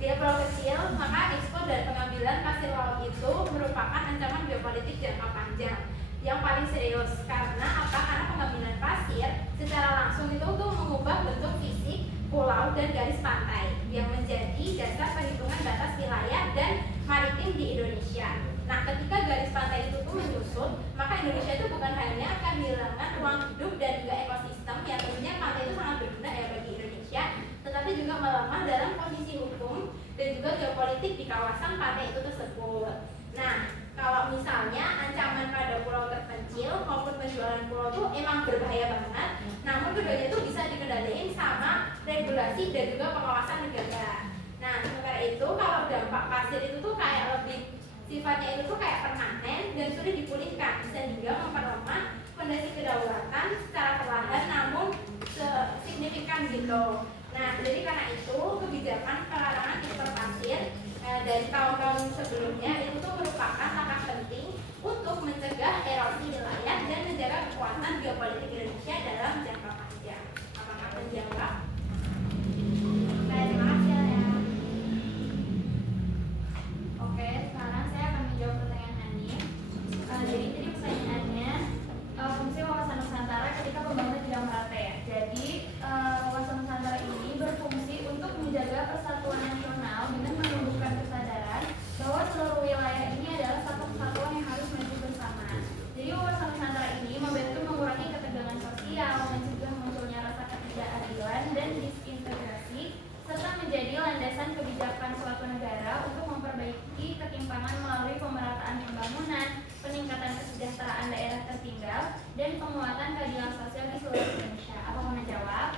dia pulau kecil, maka ekspor dan pengambilan pasir laut itu merupakan ancaman geopolitik jangka panjang yang paling serius. Karena apa? Karena pengambilan pasir secara langsung itu tuh mengubah bentuk fisik pulau dan garis pantai yang menjadi dasar perhitungan batas wilayah dan maritim di Indonesia. Nah, ketika garis pantai itu tuh menyusut, maka Indonesia itu bukan hanya akan kehilangan ruang hidup dan juga ekosistem yang tentunya pantai itu sangat berguna ya bagi Indonesia, tetapi juga melemah dalam kondisi hukum dan juga geopolitik di kawasan pantai itu tersebut. Nah, kalau misalnya ancaman pada pulau terpencil maupun penjualan pulau itu emang berbahaya banget, namun keduanya itu bisa dikendalikan sama regulasi dan juga pengawasan negara. Nah, sementara itu kalau dampak pasir itu tuh kayak lebih sifatnya itu tuh kayak permanen dan sulit dipulihkan, sehingga memperlemah fondasi kedaulatan secara perlahan namun signifikan gitu. Nah, jadi karena itu kebijakan pelarangan ekspor pasir dari tahun-tahun sebelumnya itu tuh merupakan langkah penting untuk mencegah erosi wilayah dan menjaga kekuatan geopolitik Indonesia dalam jangka panjang. Apakah menjawab? Baik, terima kasih ya. Oke, sekarang saya akan menjawab pertanyaan Hani. Jadi tadi pertanyaannya fungsi wawasan Nusantara ketika pembangunan bidang merata ya. Jadi wawasan Nusantara ini berfungsi untuk menjaga persatuan nasional dengan menumbuhkan kesadaran bahwa seluruh wilayah ini adalah satu kesatuan yang harus maju bersama. Jadi wawasan Nusantara ini membantu mengurangi ketegangan sosial, mencegah munculnya rasa ketidakadilan dan disintegrasi, serta menjadi landasan kebijakan suatu negara untuk memperbaiki ketimpangan melalui pemerataan pembangunan, peningkatan kesejahteraan daerah tertinggal, dan penguatan keadilan sosial di seluruh Indonesia. Apa mau menjawab?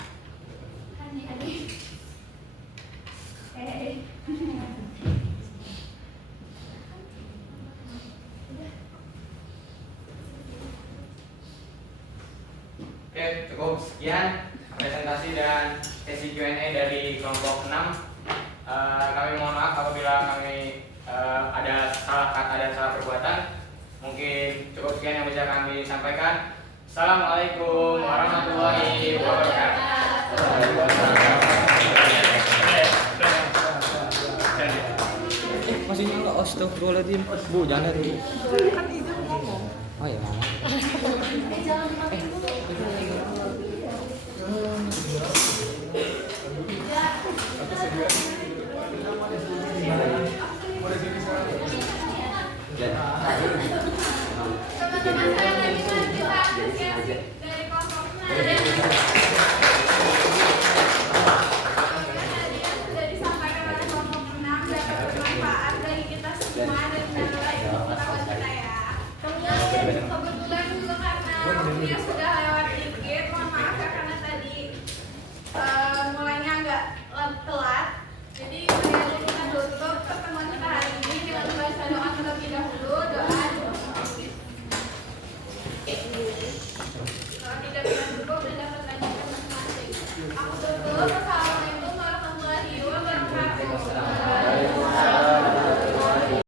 Adik. Oke, cukup sekian presentasi dan sesi Q&A dari kelompok 6. Kami mohon maaf apabila kami ada salah kata dan salah perbuatan. Mungkin cukup sekian yang bisa kami sampaikan. Assalamualaikum warahmatullahi wabarakatuh. Masih nyala, astagfirullahaladzim. Bu, jangan dulu. Kan izin ngomong. Oh ya, mama. Teman-teman saya lagi lanjut apresiasi dari kelompok 6. Tadi yang sudah disampaikan oleh kelompok 6 dapat bermanfaat bagi kita semua dan menambah ilmu pengetahuan kita ya. Kemudian kebetulan juga karena waktunya sudah